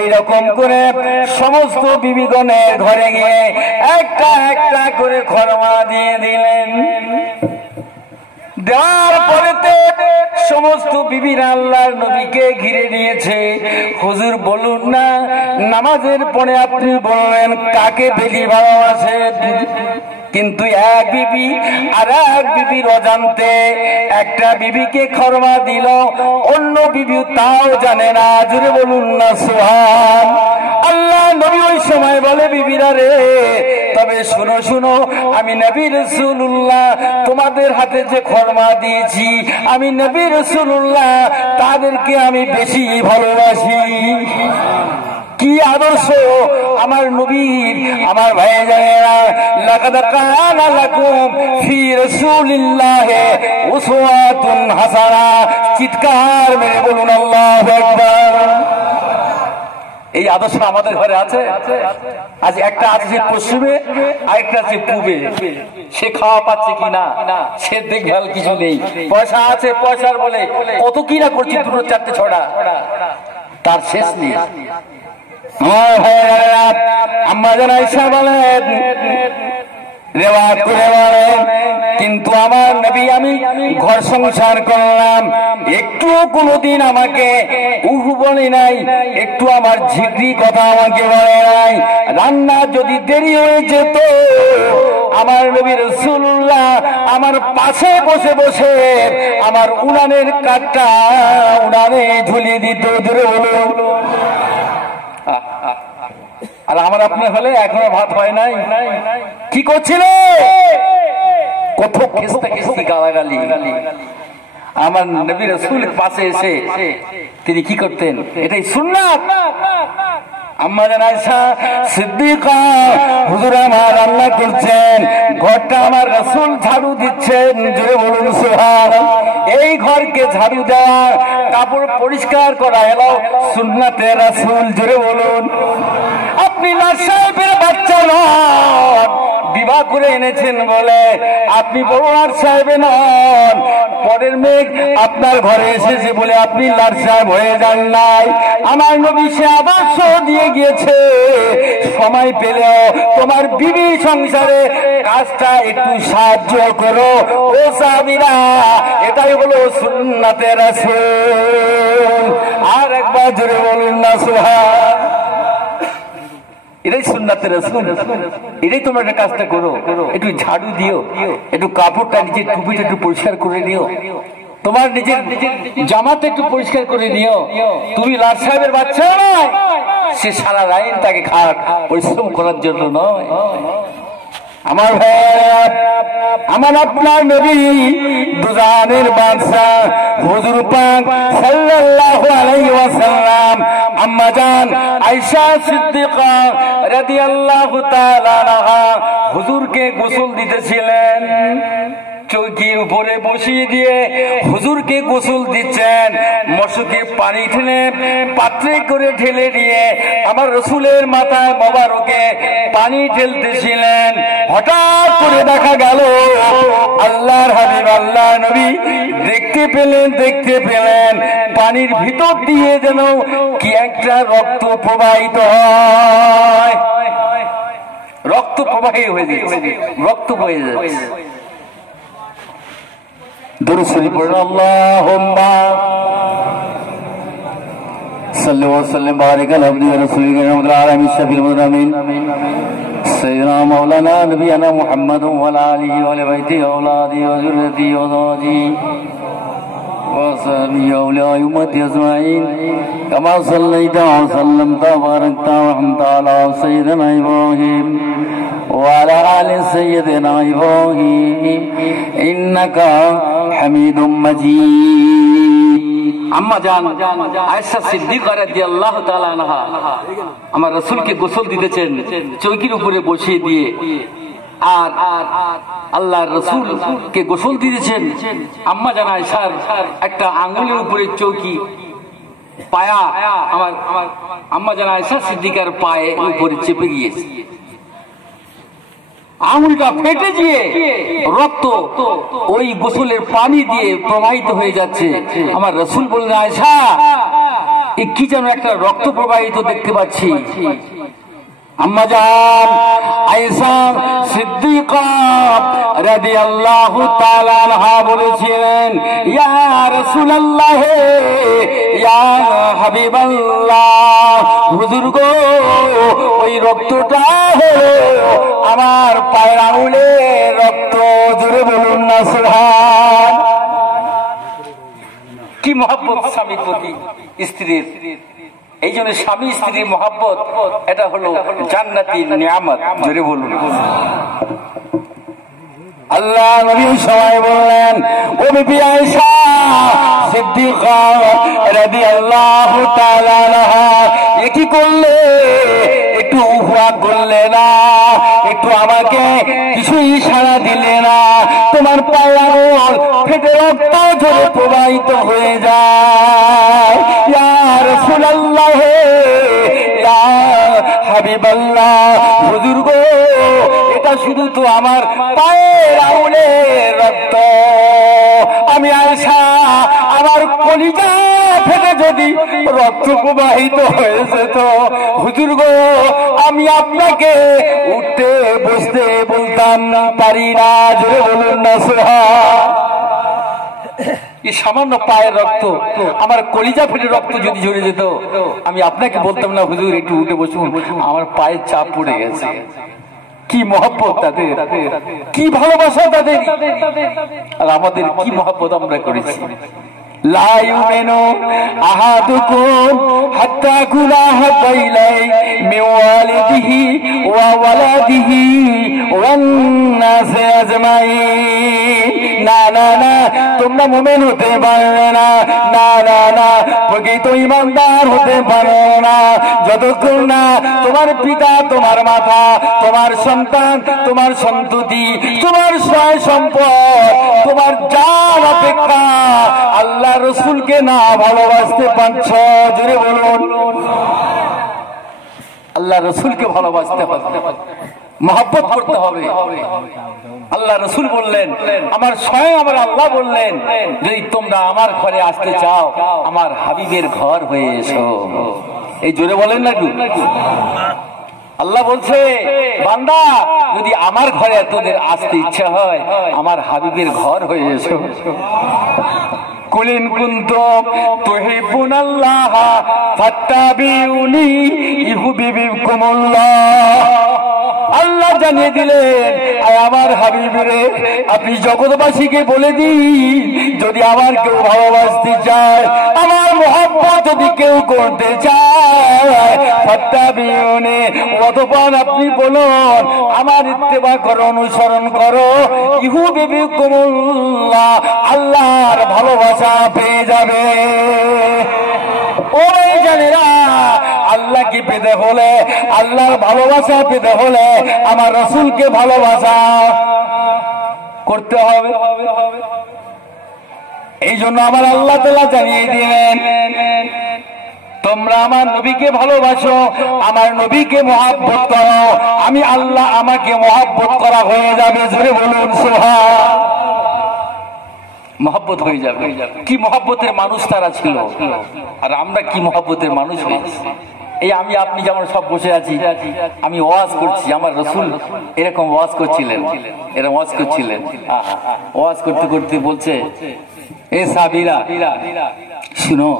এইরকম করে সমস্ত বিবিগণের ঘরে গিয়ে একটা একটা করে খরমা দিয়ে দিলেন। দেওয়ার পরেতে সমস্ত বিবিরা আল্লাহর নবীকে ঘিরে নিয়েছে। হুজুর বলুন না নামাজের পরে আপনি বললেন কাকে বেশি ভালোবাসেন? কিন্তু এক বিবি আর এক বিবির অজান্তে একটা বিবিকে খরমা দিল, অন্য বিবি তাও জানে না। জুড়ে বলুন না সুবহান। আল্লাহ নবী ওই সময় বলে, বিবিরা রে, তবে শুনো শুনো, আমি নবী রাসূলুল্লাহ তোমাদের হাতে যে খরমা দিয়েছি আমি নবী রাসূলুল্লাহ তাদেরকে আমি বেশি ভালোবাসি। কি আদর্শ আমার নবীর! আমার ভাইয়েরা, লাকাদ কানা লাকুম ফি রাসূলিল্লাহি উসওয়াতুন হাসানা। চিৎকার মেরে বলুন আল্লাহু আকবার। এই আদর্শ আমাদের ঘরে আছে। আজ একটা আছে পশ্চিমে, আরেকটা আছে পূবে। সে খাওয়া পাচ্ছে কিনা, সে দেখভাল কিছু নেই। পয়সা আছে, পয়সার বলে কত কিনা করছি, দুটো চারটে ছড়া, তার শেষ নেই। আম্মা জান আয়েশা বলেন, রেওয়ায়াত করে বলেন, কিন্তু আমার নবী আমি ঘর সংসার করলাম, একটু কোনোদিন আমাকে উহু বলে নাই, একটু আমার ঝিগড়ি কথা আমাকে বলে নাই। রান্না যদি দেরি হয়ে যেত আমার নবী রাসূলুল্লাহ আমার পাশে বসে বসে আমার উনানের কাঠটা উনানে ঝুলিয়ে দিত। ধরে হলো। আর আমার আপনার হলে এখনো ভাত হয় নাই, কি করছিলে? কত খেস্তা খেস্তি গালাগালি। আমার নবী রাসূলের পাশে এসে তিনি কি করতেন? এটাই সুন্নাত। আম্মা জান আয়েশা সিদ্দিকা হুজুর আমার রান্না করছেন, ঘরটা আমার রাসূল ঝাড়ু দিচ্ছেন, জোরে বলুন সুবহানাল্লাহ। এই ঘরকে ঝাড়ু দেওয়া, কাপড় পরিষ্কার করা এলো সুন্নাতে রাসূল, জোরে বলুন। আপনি লাট সাহেবের বাচ্চা নন, বিবাহ করে এনেছেন বলে আপনি বড় লাট সাহেব নন, পরের মেয়ে আপনার ঘরে এসেছে বলে আপনি লাট সাহেব হয়ে যান নাই। আমার নবী সে আদর্শ দিয়ে গিয়েছে, সময় পেলেও তোমার বিবি সংসারে কাজটা একটু সাহায্য করো ও সাহাবীরা, এটাই হলো সুন্নাতে রাসূল। আর একবার জোরে বলুন না সুবহান। এটাই সুন্নাতে রাসূল, এটাই তোমরা একটা কাজটা করো, একটু ঝাড়ু দিও, একটু কাপড়টা নিজের টুপিটা একটু পরিষ্কার করে নিও, তোমার নিজের জামাতে একটু পরিষ্কার করে নিও। তুমি লাট সাহেবের বাচ্চা নয়, সে সারা রাইন তাকে খাট পরিশ্রম করার জন্য নয়। আমার ভাই, আমার আপনার নবী দুজানের বাদশা হুজুর পাক সাল্লাল্লাহু আলাইহি ওয়াসাল্লাম আম্মা জান আয়েশা সিদ্দিকা রাদিয়াল্লাহু তাআলা আনহা হুজুরকে গোসল দিতেছিলেন। চৌকির উপরে বসিয়ে দিয়ে হুজুরকে গোসল দিচ্ছেন, মশকে পানি ঢেলে পাত্রে করে ঢেলে নিয়ে আমার রসুলের মাথায় মোবারকে পানি ঢেলতেছিলেন। হঠাৎ করে দেখা গেল আল্লাহর হাবিব আল্লাহ নবী দেখতে পেলেন পানির ভিতর দিয়ে যেন কি একটা রক্ত প্রবাহিত হয়, রক্ত প্রবাহিত হয়ে যাচ্ছে, রক্ত বয়ে যাচ্ছে। দুরূদ শরীফ পড়ুন, আল্লাহুম্মা সাল্লি ওয়া সাল্লিম বারিক আলা আবদিহি ওয়া রাসূলিহি রাহমাতুল আলামিন শাফিল মুজরামিন সাইয়্যিদিনা মাওলানা নবিয়ানা মুহাম্মাদুন ওয়া আলা আলিহি ওয়া বাইতিহি ওয়া আওলাদিহি ওয়া যুররিয়্যতিহি ওয়া যাওজিহি ওয়া সাহবিহি ওয়া আওলিয়া'i উম্মতি আজমাইন কামা সাল্লাইতা ওয়া সাল্লামতা ওয়া বারাকতা ওয়া রাহমাতা আলা সাইয়্যিদিনা ইব্রাহিম وعلى آل سيدنا إبراهيم إنك حميد مجيد। আম্মা জান আয়েশা সিদ্দিকা রাদিয়াল্লাহু তাআলা আনহা আমার রাসূলকে গোসল দিতেছেন চৌকির উপরে বসিয়ে দিয়ে, আর আল্লাহর রাসূলকে গোসল দিতেছেন। আম্মা জান আয়েশার একটা আঙ্গুলের উপরে চৌকি পায়া আমার আম্মা জান আয়েশা সিদ্দিকার পায়ে উপরে চেপে গিয়েছে, আঙুলটা ফেটে গিয়ে রক্ত ওই গোসলের পানি দিয়ে প্রবাহিত হয়ে যাচ্ছে। আমার রাসূল বললেন, আয়েশা কি যেন একটা রক্ত প্রবাহিত দেখতে পাচ্ছি। আম্মা জান আয়েশা সিদ্দিকা রাদিয়াল্লাহু তাআলা আনহা বলেছিলেন, ইয়া রাসূলুল্লাহ ইয়া হাবিবাল্লাহ, হুজুর গো ওই রক্তটা আমার পায়ের আঙুলের রক্ত, জোরে বলুন না সুবহান। কি মহব্বত স্বামীর প্রতি স্ত্রীর, এই জন্য স্বামী স্ত্রীর মহব্বত এটা হলো জান্নাতি নিয়ামত, জোরে বলুন। আল্লাহ নবী সবাই বললেন, ও বিবি আয়েশা সিদ্দিকা রাদিয়াল্লাহু তাআলা আনহা কি করলে, একটু উহা করলে না, একটু আমাকে কিছু ইশারা দিলে না, তোমার পায়ের আঙুল ফেটে রক্ত ঝরে প্রবাহিত হয়ে যায়। ইয়া রাসূলুল্লাহ ইয়া হাবিবাল্লাহ, হুজুর গো এটা শুধু তো আমার পায়ের আঙুলের রক্ত, আমি আয়েশা আমার কলিজা থেকে যদি রক্ত প্রবাহিত হয়েছে তো হুজুর গো আমি আপনাকে উঠতে বসতে বলতাম না, পারি না, জোরে বলুন না সুবহান। এই সামান্য পায়ের রক্ত, আমার কলিজা ফেটে রক্ত যদি ঝরে যেত আমি আপনাকে বলতাম না হুজুর একটু উঠে বসুন, আমার পায়ের চাপ পড়ে গেছে। কি মহব্বত তাদের, কি ভালোবাসা তাদের, আর আমাদের কি মহব্বত আমরা করেছি। লা ইউমিনু আহাদুকুম হাত্তা কুনা হাব্বা ইলাইহি মিন ওয়ালিদিহি ওয়া ওয়ালাদিহি ওয়ান নাসি আজমাইন, না না না, তোমরা মুমিন হতে পারবে না, না না না, প্রকৃত ইমানদার হতে পারবে না যতক্ষণ না তোমার পিতা, তোমার মাতা, তোমার সন্তান, তোমার সন্ততি, তোমার সয় সম্পদ, তোমার জান অপেক্ষা আল্লাহ রসুলকে না ভালোবাসতে পারছ। জোরে বলুন, আল্লাহ রসুলকে ভালোবাসতে হবে, মহব্বত করতে হবে। আল্লাহ রসুল বললেন, আমার স্বয়ং আমার আল্লাহ বললেন, যদি তোমরা আমার ঘরে আসতে চাও আমার হাবিবের ঘর হয়ে এসো। এই জোরে বলেন না কি? আল্লাহ বলছে, বান্দা যদি আমার ঘরে তোদের আসতে ইচ্ছা হয় আমার হাবিবের ঘর হয়ে এসো। কুলিন কুনতুম তুহিব্বুনাল্লাহ ফাত্তাবিউনি ইউহিব্বুকুমুল্লাহ। আল্লাহ জানিয়ে দিলেন, আমার হাবিবরে আপনি জগৎবাসীকে বলে দিন, যদি আমার কেউ ভালোবাসতে চায়, আমার মহব্বত যদি কেউ করতে চায়, ফাত্তাবিউনি, অতঃপর আপনি বলুন আমার ইত্তেবা করো, অনুসরণ করো, ইউহিব্বুকুমুল্লাহ, আল্লাহর ভালোবাসা পেয়ে যাবে। ওই জানেরা, আল্লাহকে পেতে হলে, আল্লাহর ভালোবাসা পেতে হলে আমার রসুলকে ভালোবাসা করতে হবে। এই জন্য আমার আল্লাহ তাআলা জানিয়ে দিলেন, তোমরা আমার নবীকে ভালোবাসো, আমার নবীকে মহব্বত করো, আমি আল্লাহ আমাকে মহব্বত করা হয়ে যাবে। জোরে বলুন সুবহান। মহব্বত হয়ে যাবে। কি মহব্বতের মানুষ তারা ছিল, আর আমরা কি মহব্বতের মানুষ হয়েছি। এই আমি আপনি যেমন সব বসে আছি, আমি ওয়াজ করছি, আমার রসুল এরকম ওয়াজ করছিলেন, এরকম ওয়াজ করছিলেন। ওয়াজ করতে করতে বলছে, এ সাহাবীরা শুনো,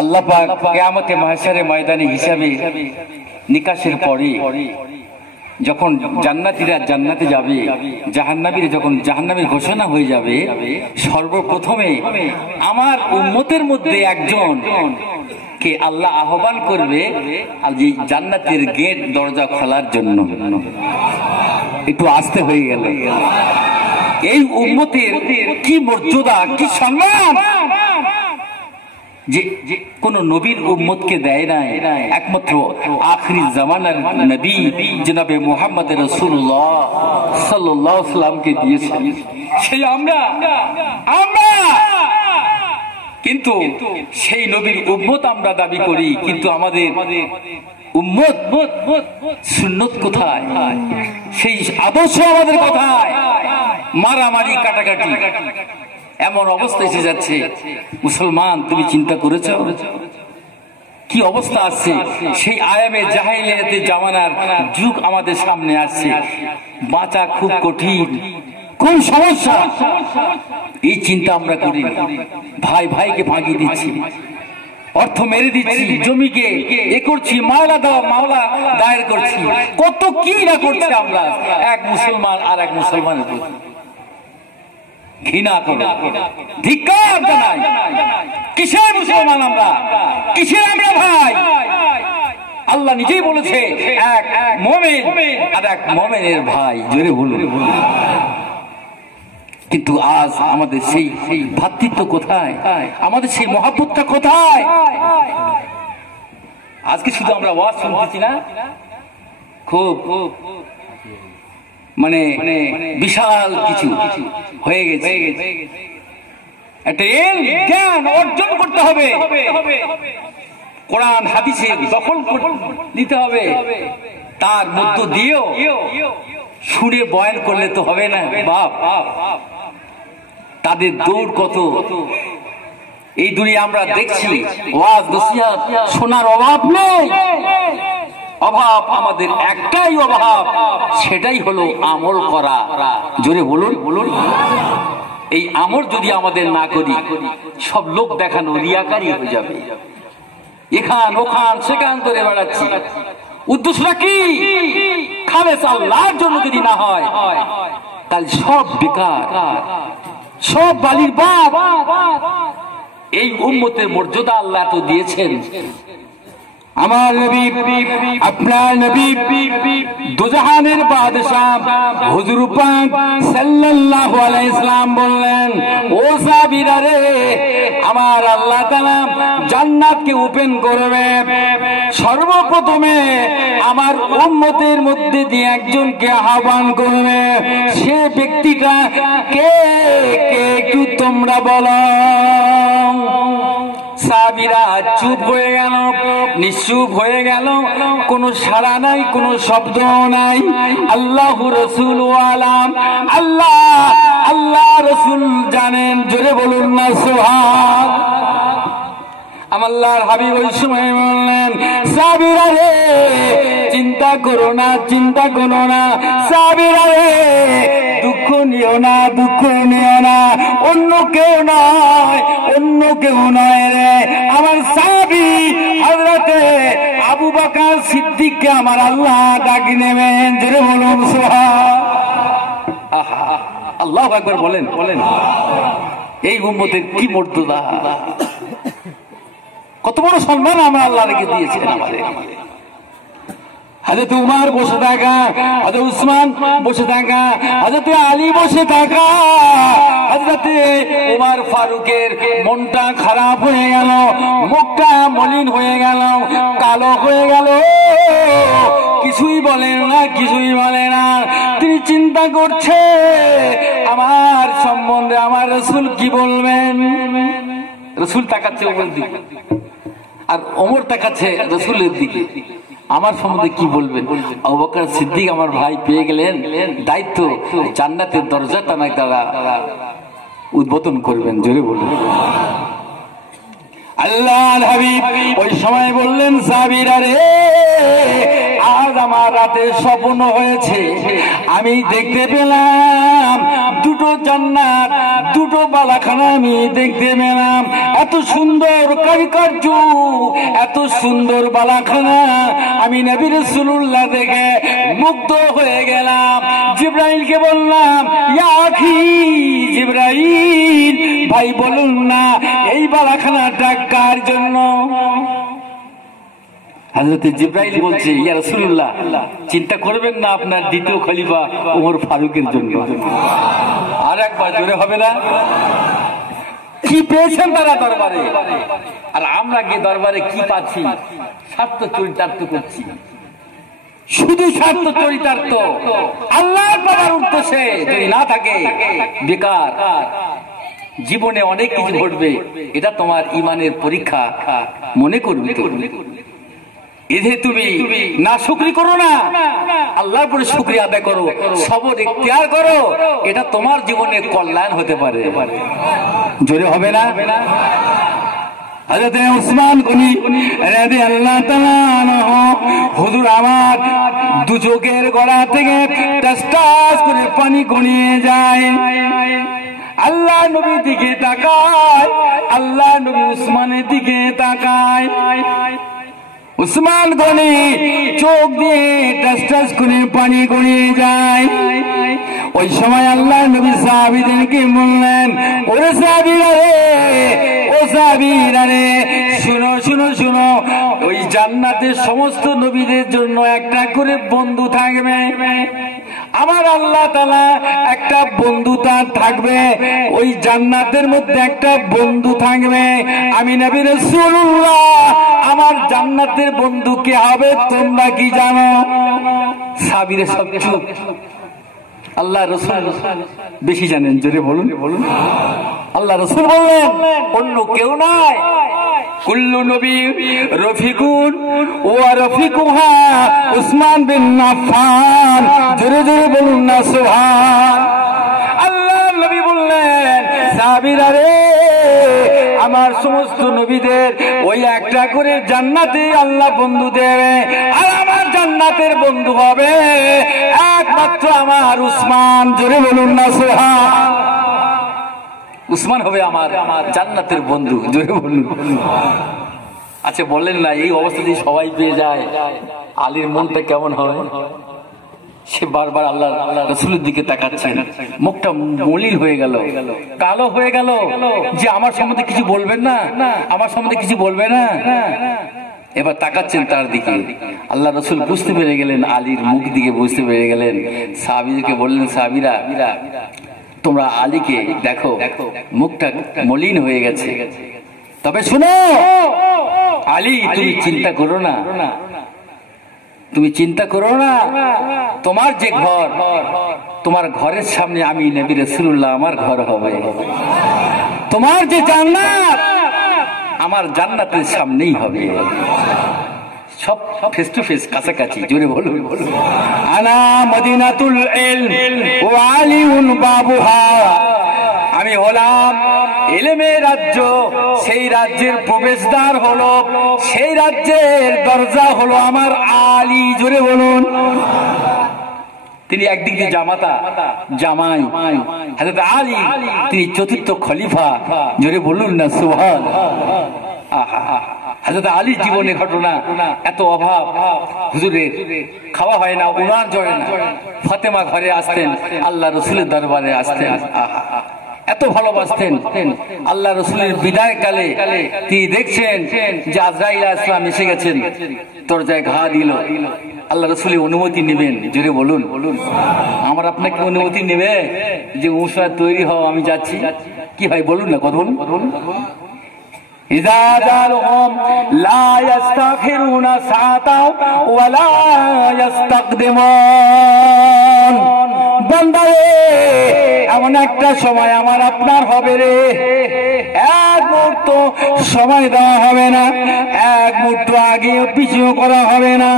আল্লাহ পাক কিয়ামতে মাহশারে ময়দানে হিসাবে নিকাশের পরে যখন জান্নাতীরা জান্নাতে যাবে, জাহান্নামীরা যখন জাহান্নামের ঘোষণা হয়ে যাবে, সর্বপ্রথমে আমার উম্মতের মধ্যে একজন কে আল্লাহ আহ্বান করবে আর যে জান্নাতের গেট দরজা খোলার জন্য। একটু আস্তে হয়ে গেল। এই উম্মতের কি মর্যাদা, কি সম্মান যে কোন নবীর উম্মতকে দেয় নাই, একমাত্র আখিরি জামানার নবী জনাবে মুহাম্মদ রাসূলুল্লাহ সাল্লাল্লাহু আলাইহি ওয়াসাল্লামকে দিয়েছেন। সেই আমরা কিন্তু সেই নবীর উম্মত আমরা দাবি করি, কিন্তু আমাদের উম্মত সুন্নত কোথায়, সেই আদর্শ আমাদের কোথায়? মারামারি, কাটাকাটি, এমন অবস্থা এসে যাচ্ছে। মুসলমান, তুমি চিন্তা করেছো কি অবস্থা আসছে? সেই আয়ামে জাহিলিয়াতে জামানার যুগ আমাদের সামনে আসছে। বাঁচা খুব কঠিন, কোন সমস্যা, এই চিন্তা আমরা করি। ভাই ভাইকে ভাগিয়ে দিচ্ছি, অর্থ মেরে দিচ্ছি, জমিকে এ করছি, মাওলা দাও মাওলা দায়ের করছি, কত কি না করছি আমরা এক মুসলমান আর এক মুসলমানের প্রতি। ঘৃণা করো, ধিক্কার জানাই। কিসের মুসলমান আমরা, কিসের আমরা ভাই? আল্লাহ নিজেই বলেছে এক মুমিন আর এক মুমিনের ভাই। জোরে বলুন। কিন্তু আজ আমাদের সেই ভ্রাতৃত্ব কোথায়? আমাদের সেই মহব্বতটা কোথায়? আজকে শুধু আমরা ওয়াজ শুনতেছি না, খুব মানে বিশাল কিছু হয়ে গেছে। একটা জ্ঞান অর্জন করতে হবে, কোরআন হাদিসে দখল নিতে হবে। তার মধ্য দিয়েও সুরে বয়ান করলে তো হবে না বাপ। তাদের দৌড় কত এই দুনিয়া আমরা দেখছি। ওয়াজ নসিহত শোনার অভাব নেই, অভাব আমাদের একটাই অভাব, সেটাই হলো আমল করা। জোরে বলুন বলুন। এই আমল যদি আমাদের না করি, সব লোক দেখানো রিয়াকারী হয়ে যাবে। এখান ওখান সেখান ধরে বেড়াচ্ছি, উদ্দেশ্যটা কি? খালেস আল্লাহর জন্য যদি না হয় তাহলে সব বেকার, সব বালির বাপ। এই উম্মতের মর্যাদা আল্লাহ তো দিয়েছেন, আমার নবী, আপনার নবী, দুজাহানের বাদশাহ হুজুর পাক সাল্লাল্লাহু আলাইহি সাল্লাম বললেন, ও সাহাবীরা রে, আমার আল্লাহ তাআলা জান্নাতকে ওপেন করবে। সর্বপ্রথমে আমার উম্মতের মধ্যে দিয়ে একজনকে আহ্বান করবে। সে ব্যক্তিটা কে কে একটু তোমরা বলো। সাহাবীরা চুপ হয়ে গেল, নিশ্চুপ হয়ে গেল, কোনো সাড়া নাই, কোনো শব্দ নাই। আল্লাহ রাসূল আলাম, আল্লাহ রাসূল জানেন, জোরে বলুন না সুবহান। আল্লাহর হাবিব ওই সময় বললেন, সাহাবীরা রে, চিন্তা করো না, চিন্তা করো না, সাহাবীরা রে, দুঃখ নিও না, দুঃখ নিও না, অন্য কেউ নয়, অন্য কেউ নয় রে, আমার সাহাবী হযরতে আবু বকর সিদ্দিককে আমার আল্লাহ ডাক নেবেন, জোরে বলুন সুবহান। আল্লাহু আকবার বলেন, বলেন। এই উম্মতের কি মর্যাদা, কত বড় সম্মান আমরা আল্লাহ রেখে দিয়েছেন আমাদের। হযরত উমর বসে থাকা, হযরত উসমান বসে থাকা, হযরত আলী বসে থাকা, হযরত উমর ফারুকের মনটা খারাপ হয়ে গেল, মুখটা মলিন হয়ে গেল, কালো হয়ে গেল, কিছুই বলেন না, কিছুই বলে না। তিনি চিন্তা করছে আমার সম্বন্ধে আমার রাসূল কি বলবেন। রাসূল তাকাচ্ছে ওমরের দিকে, আর ওমর তাকাচ্ছে রাসূলের দিকে, আমার সম্বন্ধে কি বলবেন। আবু বকর সিদ্দিক আমার ভাই পেয়ে গেলেন দায়িত্ব, জান্নাতের দরজাটা নাকি তারা উদ্বোধন করবেন, জোরে বলবেন। আল্লাহর হাবিব ওই সময় বললেন, সাহাবীরা রে, আজ আমার রাতে স্বপ্ন হয়েছে, আমি দেখতে পেলাম দুটো জান্নাত, দুটো বালাখানা আমি দেখতে পেলাম। এত সুন্দর কারুকার্য, এত সুন্দর বালাখানা আমি নবী রাসূলুল্লাহ দেখে মুগ্ধ হয়ে গেলাম। জিবরাইলকে বললাম, ইয়া আখি জিবরাইল, ভাই বলুন না এই বালাখানাটা কার জন্য। হযরত জিবরাইল বলছে, ইয়া রাসূলুল্লাহ, চিন্তা করবেন না, আপনার দ্বিতীয় খলিফা ওমর ফারুকের জন্য। আর একবার জোরে হবে না? কি পেয়েছেন তারা দরবারে, আর আমরা গিয়ে দরবারে কি পাচ্ছি? স্বার্থ চরিতার্থ করছি, শুধু স্বার্থ চরিতার্থ। আল্লাহর পাওয়ার উদ্দেশ্যে যদি না থাকে, বেকার। জীবনে অনেক কিছু ঘটবে, এটা তোমার ইমানের পরীক্ষা, মনে করবে। এতে তুমি না শুকরি করো না, আল্লাহর উপরে শুকরিয়া আদায় করো, সবর ইখতিয়ার করো, এটা তোমার জীবনের কল্যাণ হতে পারে। জোরে হবে না? হযরত উসমান গনি রাদিয়াল্লাহু তাআলা আনহু, হুজুর আমার দু চোখের গোড়া থেকে টাস টাস করে পানি গড়িয়ে যায়। আল্লাহ নবীর দিকে তাকায়, আল্লাহ নবী উসমানের দিকে তাকায়। উসমান গনি চোখ দিয়ে টাস টাস করে পানি গড়িয়ে যায়। ওই সময় আল্লাহ নবী সাহাবীদেরকে বললেন, ওরে সাহাবীরা রে, ও সাহাবীরা রে, শুনো শুনো শুনো, ওই জান্নাতের সমস্ত নবীদের জন্য একটা করে বন্ধু থাকবে। আমার আল্লাহ তাআলা একটা বন্ধুতা থাকবে, ওই জান্নাতের মধ্যে একটা বন্ধু থাকবে। আমি নবী রাসূলুল্লাহ, আমার জান্নাতের বন্ধু কে হবে তোমরা কি জানো? সাহাবীরা সব চুপ। আল্লাহ রাসূল বেশি জানেন, জোরে বলুন। আল্লাহ রাসূল বললেন, অন্য কেউ নয়, কুল্লু নবী রফিকুন ওয়া রফিকুহা উসমান বিন আফফান, জোরে জোরে বলুন না সুবহান। আল্লাহ নবী বললেন, সাহাবীরা রে, আমার সমস্ত নবীদের ওই একটা করে জান্নাতে আল্লাহ বন্ধু দেবে, আর আমার জান্নাতের বন্ধু হবে একমাত্র আমার উসমান, জোরে বলুন না সুবহান। উসমান হবে আমার জান্নাতের বন্ধু, জোরে বলুন। আচ্ছা বলেন না, এই অবস্থা যদি সবাই পেয়ে যায়, আলীর মনটা কেমন হবে? সে বারবার আল্লাহ রাসূলের দিকে তাকাচ্ছেন, মুখটা মলিন হয়ে গেল, কালো হয়ে গেল, যে আমার সম্বন্ধে কিছু বলবেন না, আমার সম্বন্ধে কিছু বলবে না। এবার তাকাচ্ছেন তার দিকে। আল্লাহ রসুল বুঝতে পেরে গেলেন, আলীর মুখ দিকে বুঝতে পেরে গেলেন। সাহাবীদেরকে বললেন, সাহাবীরা তোমরা আলীকে দেখো, মুখটা মলিন হয়ে গেছে, তবে শুনো আলী, তুমি চিন্তা করো না, তুমি চিন্তা করো না, তোমার যে ঘর, তোমার ঘরের সামনে আমি নবী রাসূলুল্লাহ আমার ঘর হবে। তোমার যে জান্নাত, আমার জান্নাতের সামনেই হবে। সব ফেস টু ফেস, কাছাকাছি। জোরে বলুন, আনা মদিনাতুল ইলম ওয়া আলিউন বাবুহা। আমি হলাম ইলমের রাজ্য, সেই রাজ্যের প্রবেশদ্বার হলো, সেই রাজ্যের দরজা হলো আমার আলী। জোরে বলুন। তিনি একদিক দিয়ে জামাই হযরত আলী, তিনি চতুর্থ খলিফা। জোরে বলুন না সুবহানাল্লাহ। হযরত আলীর জীবনের ঘটনা, এত অভাব, হুজুরের খাওয়া হয় না, উনান জয় না। ফাতেমা ঘরে আসতেন, আল্লাহ রসুলের দরবারে আসতেন, এত ভালোবাসতেন। আল্লাহ রসুলের বিদায় কালে তিনি দেখছেন যে আজরাইল আলাইহিস সালাম এসে গেছেন, দরজায় ঘা দিল। আল্লাহ রসুলের অনুমতি নেবেন। জোরে বলুন। আমার আপনাকে অনুমতি নেবে যে মুসা তৈরি হও, আমি যাচ্ছি? কি ভাই বলুন না, কথা বলুন। ইযা জালহুম লা ইস্তাখিরুনা সাআতা ওয়া লা ইস্তাকদিমুন। বান্দা রে, এমন একটা সময় আমার আপনার হবে রে, এক মুহূর্ত সময় দেওয়া হবে না, এক মুহূর্ত আগে পিছু করা হবে না।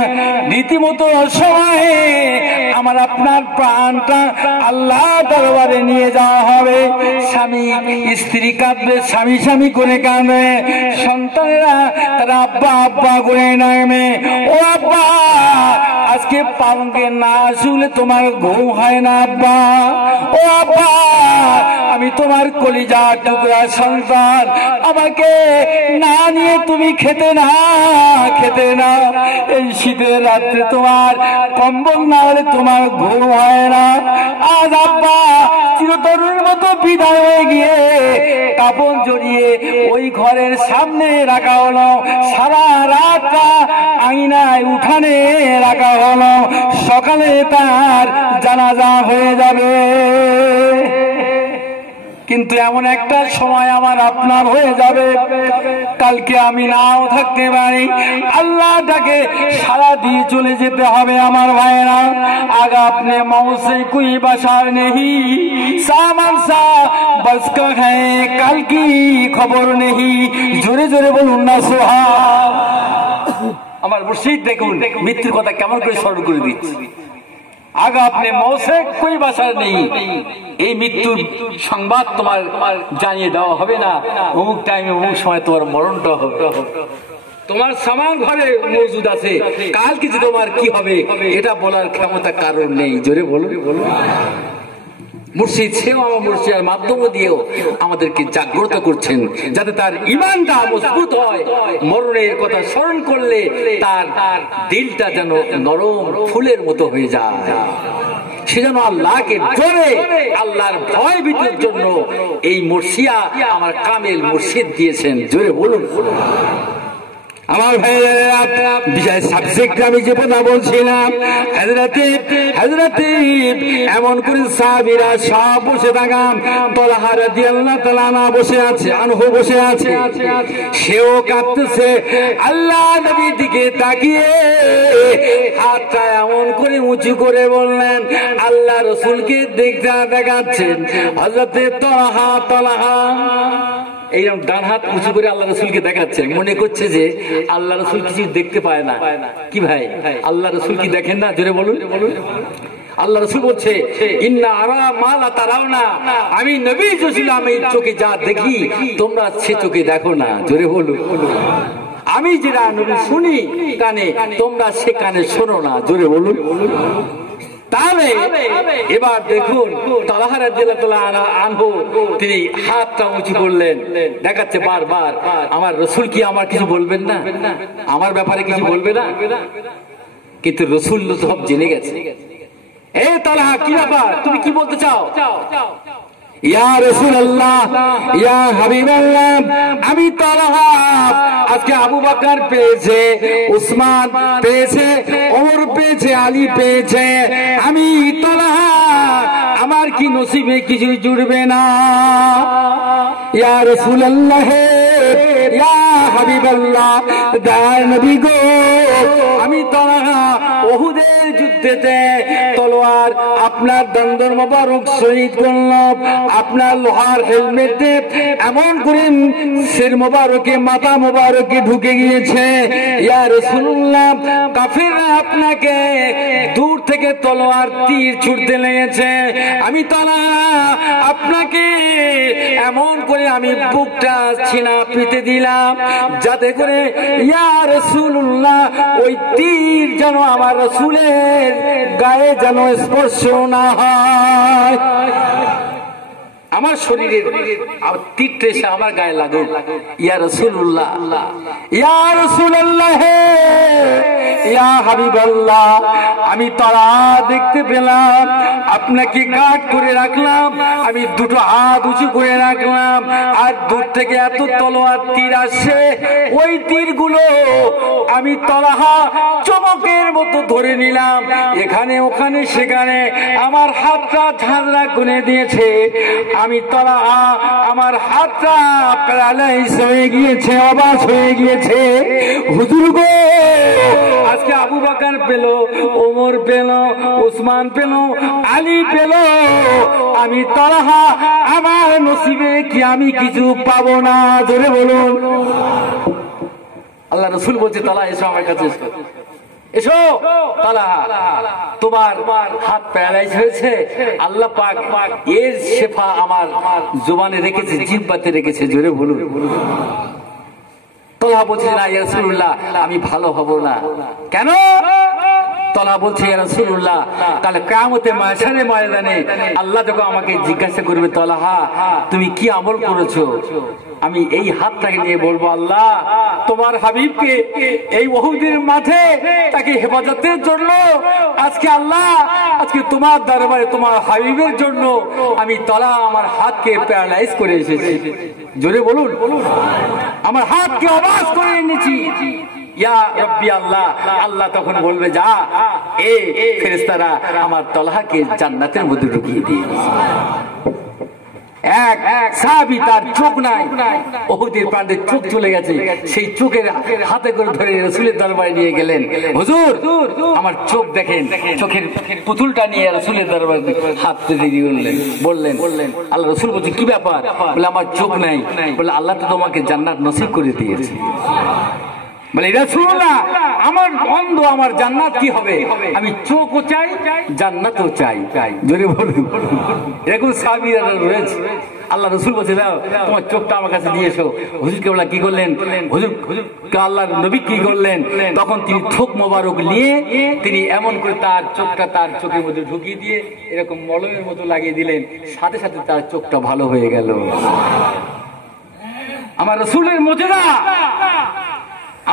রীতিমতো সময়ে আমার আপনার প্রাণটা আল্লাহ দরবারে নিয়ে যাওয়া হবে। স্বামী স্ত্রী কাঁদবে, স্বামী স্বামী করে কাঁদবে, সন্তানেরা তারা আব্বা আব্বা করে নামে, ও আব্বা আজকে পালঙ্কে না শুলে তোমার ঘুম হয় না আব্বা, ও আব্বা আমি তোমার কলিজা টুকরা সন্তান, আমাকে না নিয়ে তুমি খেতে না। এই শীতের রাত্রে তোমার কম্বল না হলে তোমার ঘুম হয় না। আজ আব্বা চিরতরুণের মতো বিদায় হয়ে গিয়ে কাপড় জড়িয়ে ওই ঘরের সামনে রাখা হলো, সারা রাতটা আয়নায় উঠানে রাখা হলো, সকালে তার জানাজা হয়ে যাবে। কিন্তু এমন একটা সময় আমার আপনার হয়ে যাবে, কালকে আমি নাও থাকতে পারি, আল্লাহটাকে সারা দিয়ে চলে যেতে হবে আমার ভাইরা। আগে আপনি মৌসে কোই বাসার নেই, সামান সা বস কা হ্যায়, কাল কি খবর নেই। জোরে জোরে বলুন না সুবহান। আমার মুর্শিদ দেখুন মৃত্যুর কথা কেমন করে স্মরণ করে দিচ্ছে। আগে আপনি মৌসে কোই বাসার নেই, এই মৃত্যুর সংবাদ তোমার জানিয়ে দেওয়া হবে না, অমুক টাইমে অমুক সময় তোমার মরণটা হবে। তোমার সামান ঘরে মজুদ আছে, কাল কিছু তোমার কি হবে এটা বলার ক্ষমতা কারণ নেই। জোরে বলুন। মুর্শিদ সেও আমার মুর্শিদের মাধ্যম দিয়েও আমাদেরকে জাগ্রত করছেন, যাতে তার ঈমানটা মজবুত হয়। মরণের কথা স্মরণ করলে তার দিলটা যেন নরম ফুলের মতো হয়ে যায়, সে যেন আল্লাহকে ডরে, আল্লাহর ভয় ভীতির জন্য এই মুর্শিয়া আমার কামেল মুর্শিদ দিয়েছেন। জোরে বলুন। আমার ভাইয়েরা, বিষয় সাবজেক্ট আমি যে কথা বলছিলাম, হযরতে এমন করে সাহাবীরা সব বসে থাকাম, তালহা রাদিয়াল্লাহু তাআলা বসে আছে, আনহু বসে আছে, সেও কাঁদতেছে। আল্লাহ নবীর দিকে তাকিয়ে হাতটা এমন করে উঁচু করে বললেন, আল্লাহ রাসূলকে দেখাচ্ছেন হযরতে তালহা এইরকম ডান হাত উঁচু করে আল্লাহ রসুলকে দেখাচ্ছেন, মনে করছে যে আল্লাহ রসুল কিছু দেখতে পায় না। কি ভাই, আল্লাহ রসুল কি দেখেন না? জোরে বলুন। আল্লাহ রসুল বলছে, ইন্না আরা মা লা তারাউনা, আমি নবী রাসূলুল্লাহ, আমি চোখে যা দেখি তোমরা সে চোখে দেখো না। জোরে বলুন। আমি যেটা নবী শুনি কানে, তোমরা সে কানে শোনো না। জোরে বলুন। তাহলে এবার দেখুন তালহা রাদিয়াল্লাহু তাআলা আনহু তিনি হাতটা উঁচু করলেন, দেখাচ্ছে বারবার আমার রাসূল কি আমার কিছু বলবেন না, আমার ব্যাপারে কিছু বলবে না। কিন্তু রাসূল সব জেনে গেছে। এ তালহা কি ব্যাপার, তুমি কি বলতে চাও? ইয়া রাসূলুল্লাহ, ইয়া হাবিবাল্লাহ, আমি তালহা আজকে আবু বকর পেয়েছে, উসমান পেয়েছে, ওমর পেয়েছে, আলী পেয়েছে, আমি তালহা আমার কি নসিবে কিছু জুড়বে না? ইয়া রাসূলুল্লাহ, ইয়া হাবিবাল্লাহ, দয়ার নবী গো, আমি তালহা উহুদের যুদ্ধেতে তলোয়ার আপনার দন্দর মোবারক শহীদ করলাম, আপনার লোহার হেলমেটে এমন করে শির মোবারকে মাথা মোবারকে ঢুকে গিয়েছে। ইয়া রাসূলুল্লাহ, কাফিররা আপনাকে দূর থেকে তলোয়ার তীর ছুটতে লেগেছে, আমি তালহা আপনাকে এমন করে আমি বুকটা ছিনা পিতে দিলাম যাতে করে ইয়া রাসূলুল্লাহ ওই তীর যেন আমার রাসূলের গায়ে যেন স্পর্শ না হয়, আমার শরীরের তীরটা এসে আমার গায়ে লাগুক। ইয়া রাসূলুল্লাহ, ইয়া রাসূলুল্লাহ, ইয়া হাবিবাল্লাহ, আমি তারা দেখতে পেলাম আপনাকে কাট করে রাখলাম, আমি দুটো হাত উঁচু করে রাখলাম, আর দূর থেকে এত তলোয়ার তীর আসছে, ওই তীরগুলো আমি তালহা চমকের মতো ধরে নিলাম, এখানে ওখানে সেখানে আমার হাতটা ঝাঁঝরা করে দিয়েছে, আমি তালহা আমার হাতটা প্যারালাইজ হয়ে গিয়েছে, অবাক হয়ে গিয়েছে। হুজুর গো, আজকে আবু বকর পেল, ওমর পেল, উসমান পেল, আলী পেল, আমি তালহা আমার নসিবে কি আমি কিছু পাবো না? জোরে বলুন। আল্লাহ রাসূল বলছে, তালহা এসো আমার কাছে, এসো তালহা, তোমার হাত প্যারালাইজ হয়েছে, আল্লাহ পাক এর শেফা আমার জবানে রেখেছে, জিহ্বাতে রেখেছে। জোরে বলুন। তালহা বলছে, না ইয়া রাসূলুল্লাহ, আমি ভালো হব না। কেন? তালহা বলছে, ইয়া রাসূলুল্লাহ, কাল কিয়ামতে মাশারে ময়দানে আল্লাহ যখন আমাকে জিজ্ঞাসা করবে, তালহা তুমি কি আমল করেছো, আমি এই হাতটাকে নিয়ে বলবো, আল্লাহ তোমার হাবিবকে এই উহুদের মাঠে তাকে হেফাজতের জন্য আজকে আল্লাহ, আজকে তোমার দরবারে তোমার হাবিবের জন্য আমি তালহা আমার হাতকে প্যারালাইজ করে এসেছি। জোরে বলুন। আমার হাতকে অবাক করে এনেছি। ইয়া রব্বি আল্লাহ, আল্লাহ তখন বলবে, যা এই ফেরেশতারা আমার তালহাকে জান্নাতের মধ্যে ঢুকিয়ে দিয়ে। এক সাহাবী তার চোখ নাই, উহুদের প্রান্তে চোখ চলে গেছে, সেই চোখের হাতে করে ধরে রাসূলের দরবারে নিয়ে গেলেন। হুজুর আমার চোখ দেখেন, চোখের পুতুলটা নিয়ে রাসূলের দরবারে হাত পেতে দিয়ে বললেন, আল্লাহ রাসূল বলছে, কি ব্যাপার? বলে, আমার চোখ নাই। বলে, আল্লাহ তো তোমাকে জান্নাত নসিব করে দিয়েছে। বলে, রাসূলুল্লাহ আমার অন্ধ, আমার জান্নাত কি হবে? আমি চোখও চাই, জান্নাতও চাই। জোরে বলুন। এরকম সাহাবীরা রয়েছে। আল্লাহ রাসূল বলছে, দাও তোমার চোখটা আমার কাছে দিয়ে এসো। হুজুরকে বলা, কি করলেন? হুজুর আল্লাহর নবী কি করলেন? তখন তিনি থোক মোবারক নিয়ে তিনি এমন করে তার চোখটা তার চোখের মধ্যে ঢুকিয়ে দিয়ে এরকম মলমের মতো লাগিয়ে দিলেন, সাথে সাথে তার চোখটা ভালো হয়ে গেল। আমার রাসূলের মুজিজা,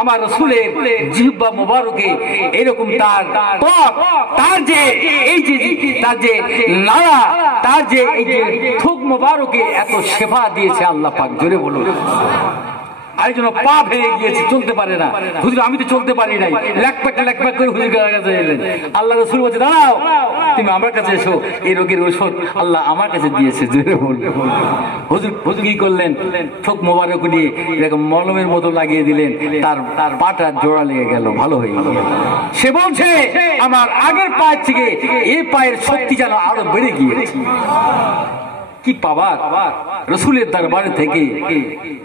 আমার রাসূলের জিহ্বা মোবারকে এরকম তার যে এই যে তার যে নাড়া, তার যে এই যে থুক মোবারকে এত শেফা দিয়েছে আল্লাহ পাক। জোরে বলুন। আরেকজন পা ভেঙে গিয়েছে, চলতে পারে না। হুজুর আমি তো চলতে পারি নাই, ল্যাকপ্যাক করে হুজুরের কাছে এলেন। আল্লাহ রাসূল বলছে, দাঁড়াও, তুমি আমার কাছে এসো, এই রোগের ওষুধ আল্লাহ আমার কাছে দিয়েছে। জোরে বলুন। হুজুর কি করলেন? থোক মোবারক নিয়ে এরকম মলমের মতো লাগিয়ে দিলেন, তার পাটা জোড়া লেগে গেল, ভালো হয়ে গেল। সে বলছে, আমার আগের পায়ের থেকে এই পায়ের শক্তি যেন আরো বেড়ে গিয়েছে। কি পাবার রাসূলের দরবারে থেকে।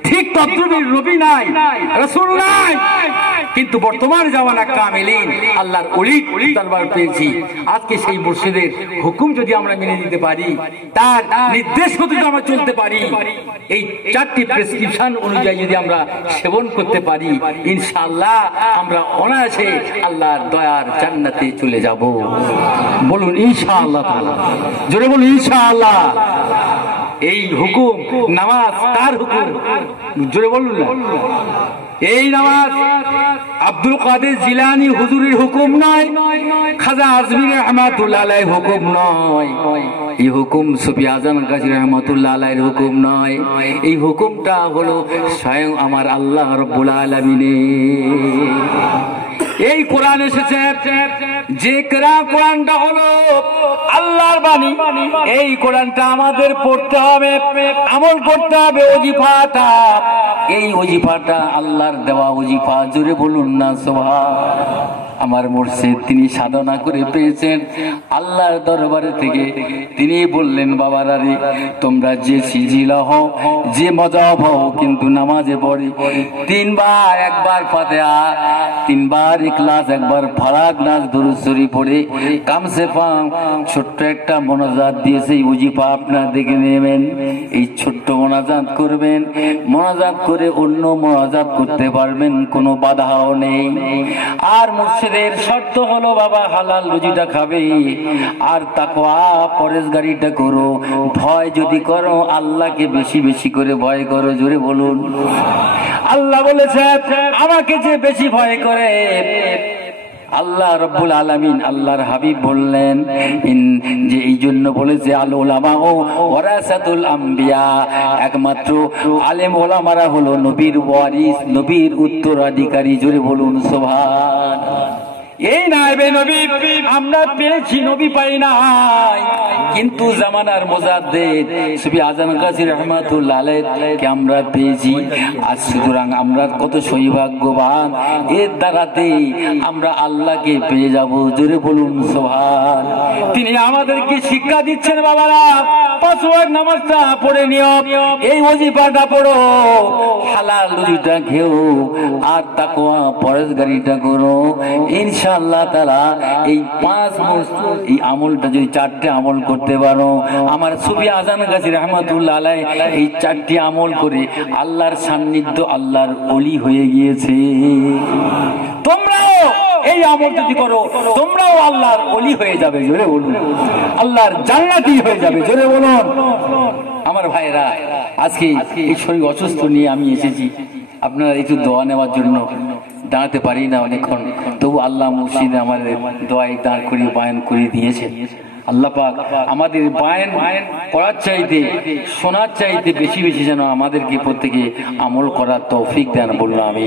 ঠিক তদ্রুপের নবী নাই, রাসূল নাই, কিন্তু বর্তমান জামানা কামিলিন আল্লাহর ওলি দরবার পেয়েছি। আজকে সেই মুর্শিদের হুকুম যদি আমরা মেনে নিতে পারি, তার নির্দেশ মতো যদি আমরা চলতে পারি, এই চারটি প্রেসক্রিপশন অনুযায়ী যদি আমরা সেবন করতে পারি, ইনশাআল্লাহ আমরা অনায়াসে আল্লাহর দয়ার জান্নাতে চলে যাব। বলুন ইনশাআল্লাহ। জোরে বলুন ইনশাআল্লাহ। এই হুকুম নামাজ কার হুকুম? জোরে বলুন না। এই নামাজ আব্দুল কাদের জিলানী হুজুরের হুকুম নয়, খাজা আজমির রহমাতুল্লাহ আলাইহির হুকুম নয়, এই হুকুম সুফি আজম গাজী রহমাতুল্লাহ আলাইহির হুকুম নয়, এই হুকুমটা হলো স্বয়ং আমার আল্লাহ রাব্বুল আলামিনের। এই কোরআন এসেছে, যে কোরআনটা হলো আল্লাহর বাণী, এই কোরআনটা আমাদের পড়তে হবে, আমল করতে হবে। ওজিফাটা, এই ওজিফাটা আল্লাহর দেওয়া ওজিফা, জোরে বলুন না সুবহান। আমার মুর্শিদ তিনি সাধনা করে পেয়েছেন আল্লাহর দরবারে থেকে, তিনি বললেন বাবারা রে, তোমরা যে সিজিলা হও, যে মজাব হও, কিন্তু নামাজে পড়ি তিনবার, একবার ফাতিহা, তিনবার ইখলাস, একবার ফালাক নাস দুরূদ শরীফ পড়ে কামসে কম ছোট্ট একটা মোনাজাত দিয়েছে, এই ওজিফা আপনারা দেখে নেবেন। এই ছোট্ট মোনাজাত করবেন, মোনাজাত করে অন্য মোনাজাত করতে পারবেন, কোনো বাধাও নেই। আর মুর্শিদের শর্ত হলো বাবা হালাল রুজিটা খাবে, আর তাকওয়া পরেজগারিটা করো। ভয় যদি করো, আল্লাহকে বেশি বেশি করে ভয় করো, জোরে বলুন। আল্লাহ বলেছে আমাকে যে বেশি ভয় করে, আল্লাহ রাব্বুল আলামিন আল্লাহর হাবিব বললেন যে এই জন্য বলেছে আল উলামা ওয়ারাসাতুল আম্বিয়া, একমাত্র আলেম ওলামারা হলো নবীর ওয়ারিস, নবীর উত্তরাধিকারী, জোরে বলুন সুবহান। এই নাইবে নবী আমরা পেয়েছি, নবী পাই নাই, কিন্তু জামানার মুজাদ্দিদ সুফি আজম গাজী রহমাতুল্লাহ আলাইহিকে আমরা পেয়েছি। আর সুতরাং আমরা কত সৌভাগ্যবান, এর দ্বারাতে আমরা আল্লাহকে পেয়ে যাব, জোরে বলুন সুবহান। তিনি আমাদেরকে শিক্ষা দিচ্ছেন বাবারা, 5 ওয়াক্ত নামাজটা পড়ে নিও, এই ওজিফাটা পড়ো, হালাল রুজিটা খেও, আর তাকওয়া পরেজগারিটা করো। ইনশাআল্লাহ তাআলা এই 5 এই আমলটা যদি 4টে আমল করতে পারো, আমার সুফি আজম গাজী রহমাতুল্লাহ আলাইহি এই 4টি আমল করে আল্লাহর সান্নিধ্য, আল্লাহর ওলি হয়ে গিয়েছে। তোমরাও এই আমল যদি করো, তোমরাও আল্লাহর ওলি হয়ে যাবে, জোরে বলুন। আল্লাহর জান্নাতি হয়ে যাবে, জোরে বলুন। আমার ভাইরা, আজকে এই শরীর অসুস্থ নিয়ে আমি এসেছি, আপনারা একটু দোয়া নেওয়ার জন্য। দাঁড়াতে পারি না অনেকক্ষণ, তবু আল্লাহ মুর্শিদ আমাদের দোয়ায় দাঁড় করিয়ে বায়ান করে দিয়েছে। আল্লাহ পাক আমাদের বায়ান করার চাইতে, শোনার চাইতে বেশি বেশি যেন আমাদেরকে প্রত্যেকে আমল করার তৌফিক দেন, বললাম আমি।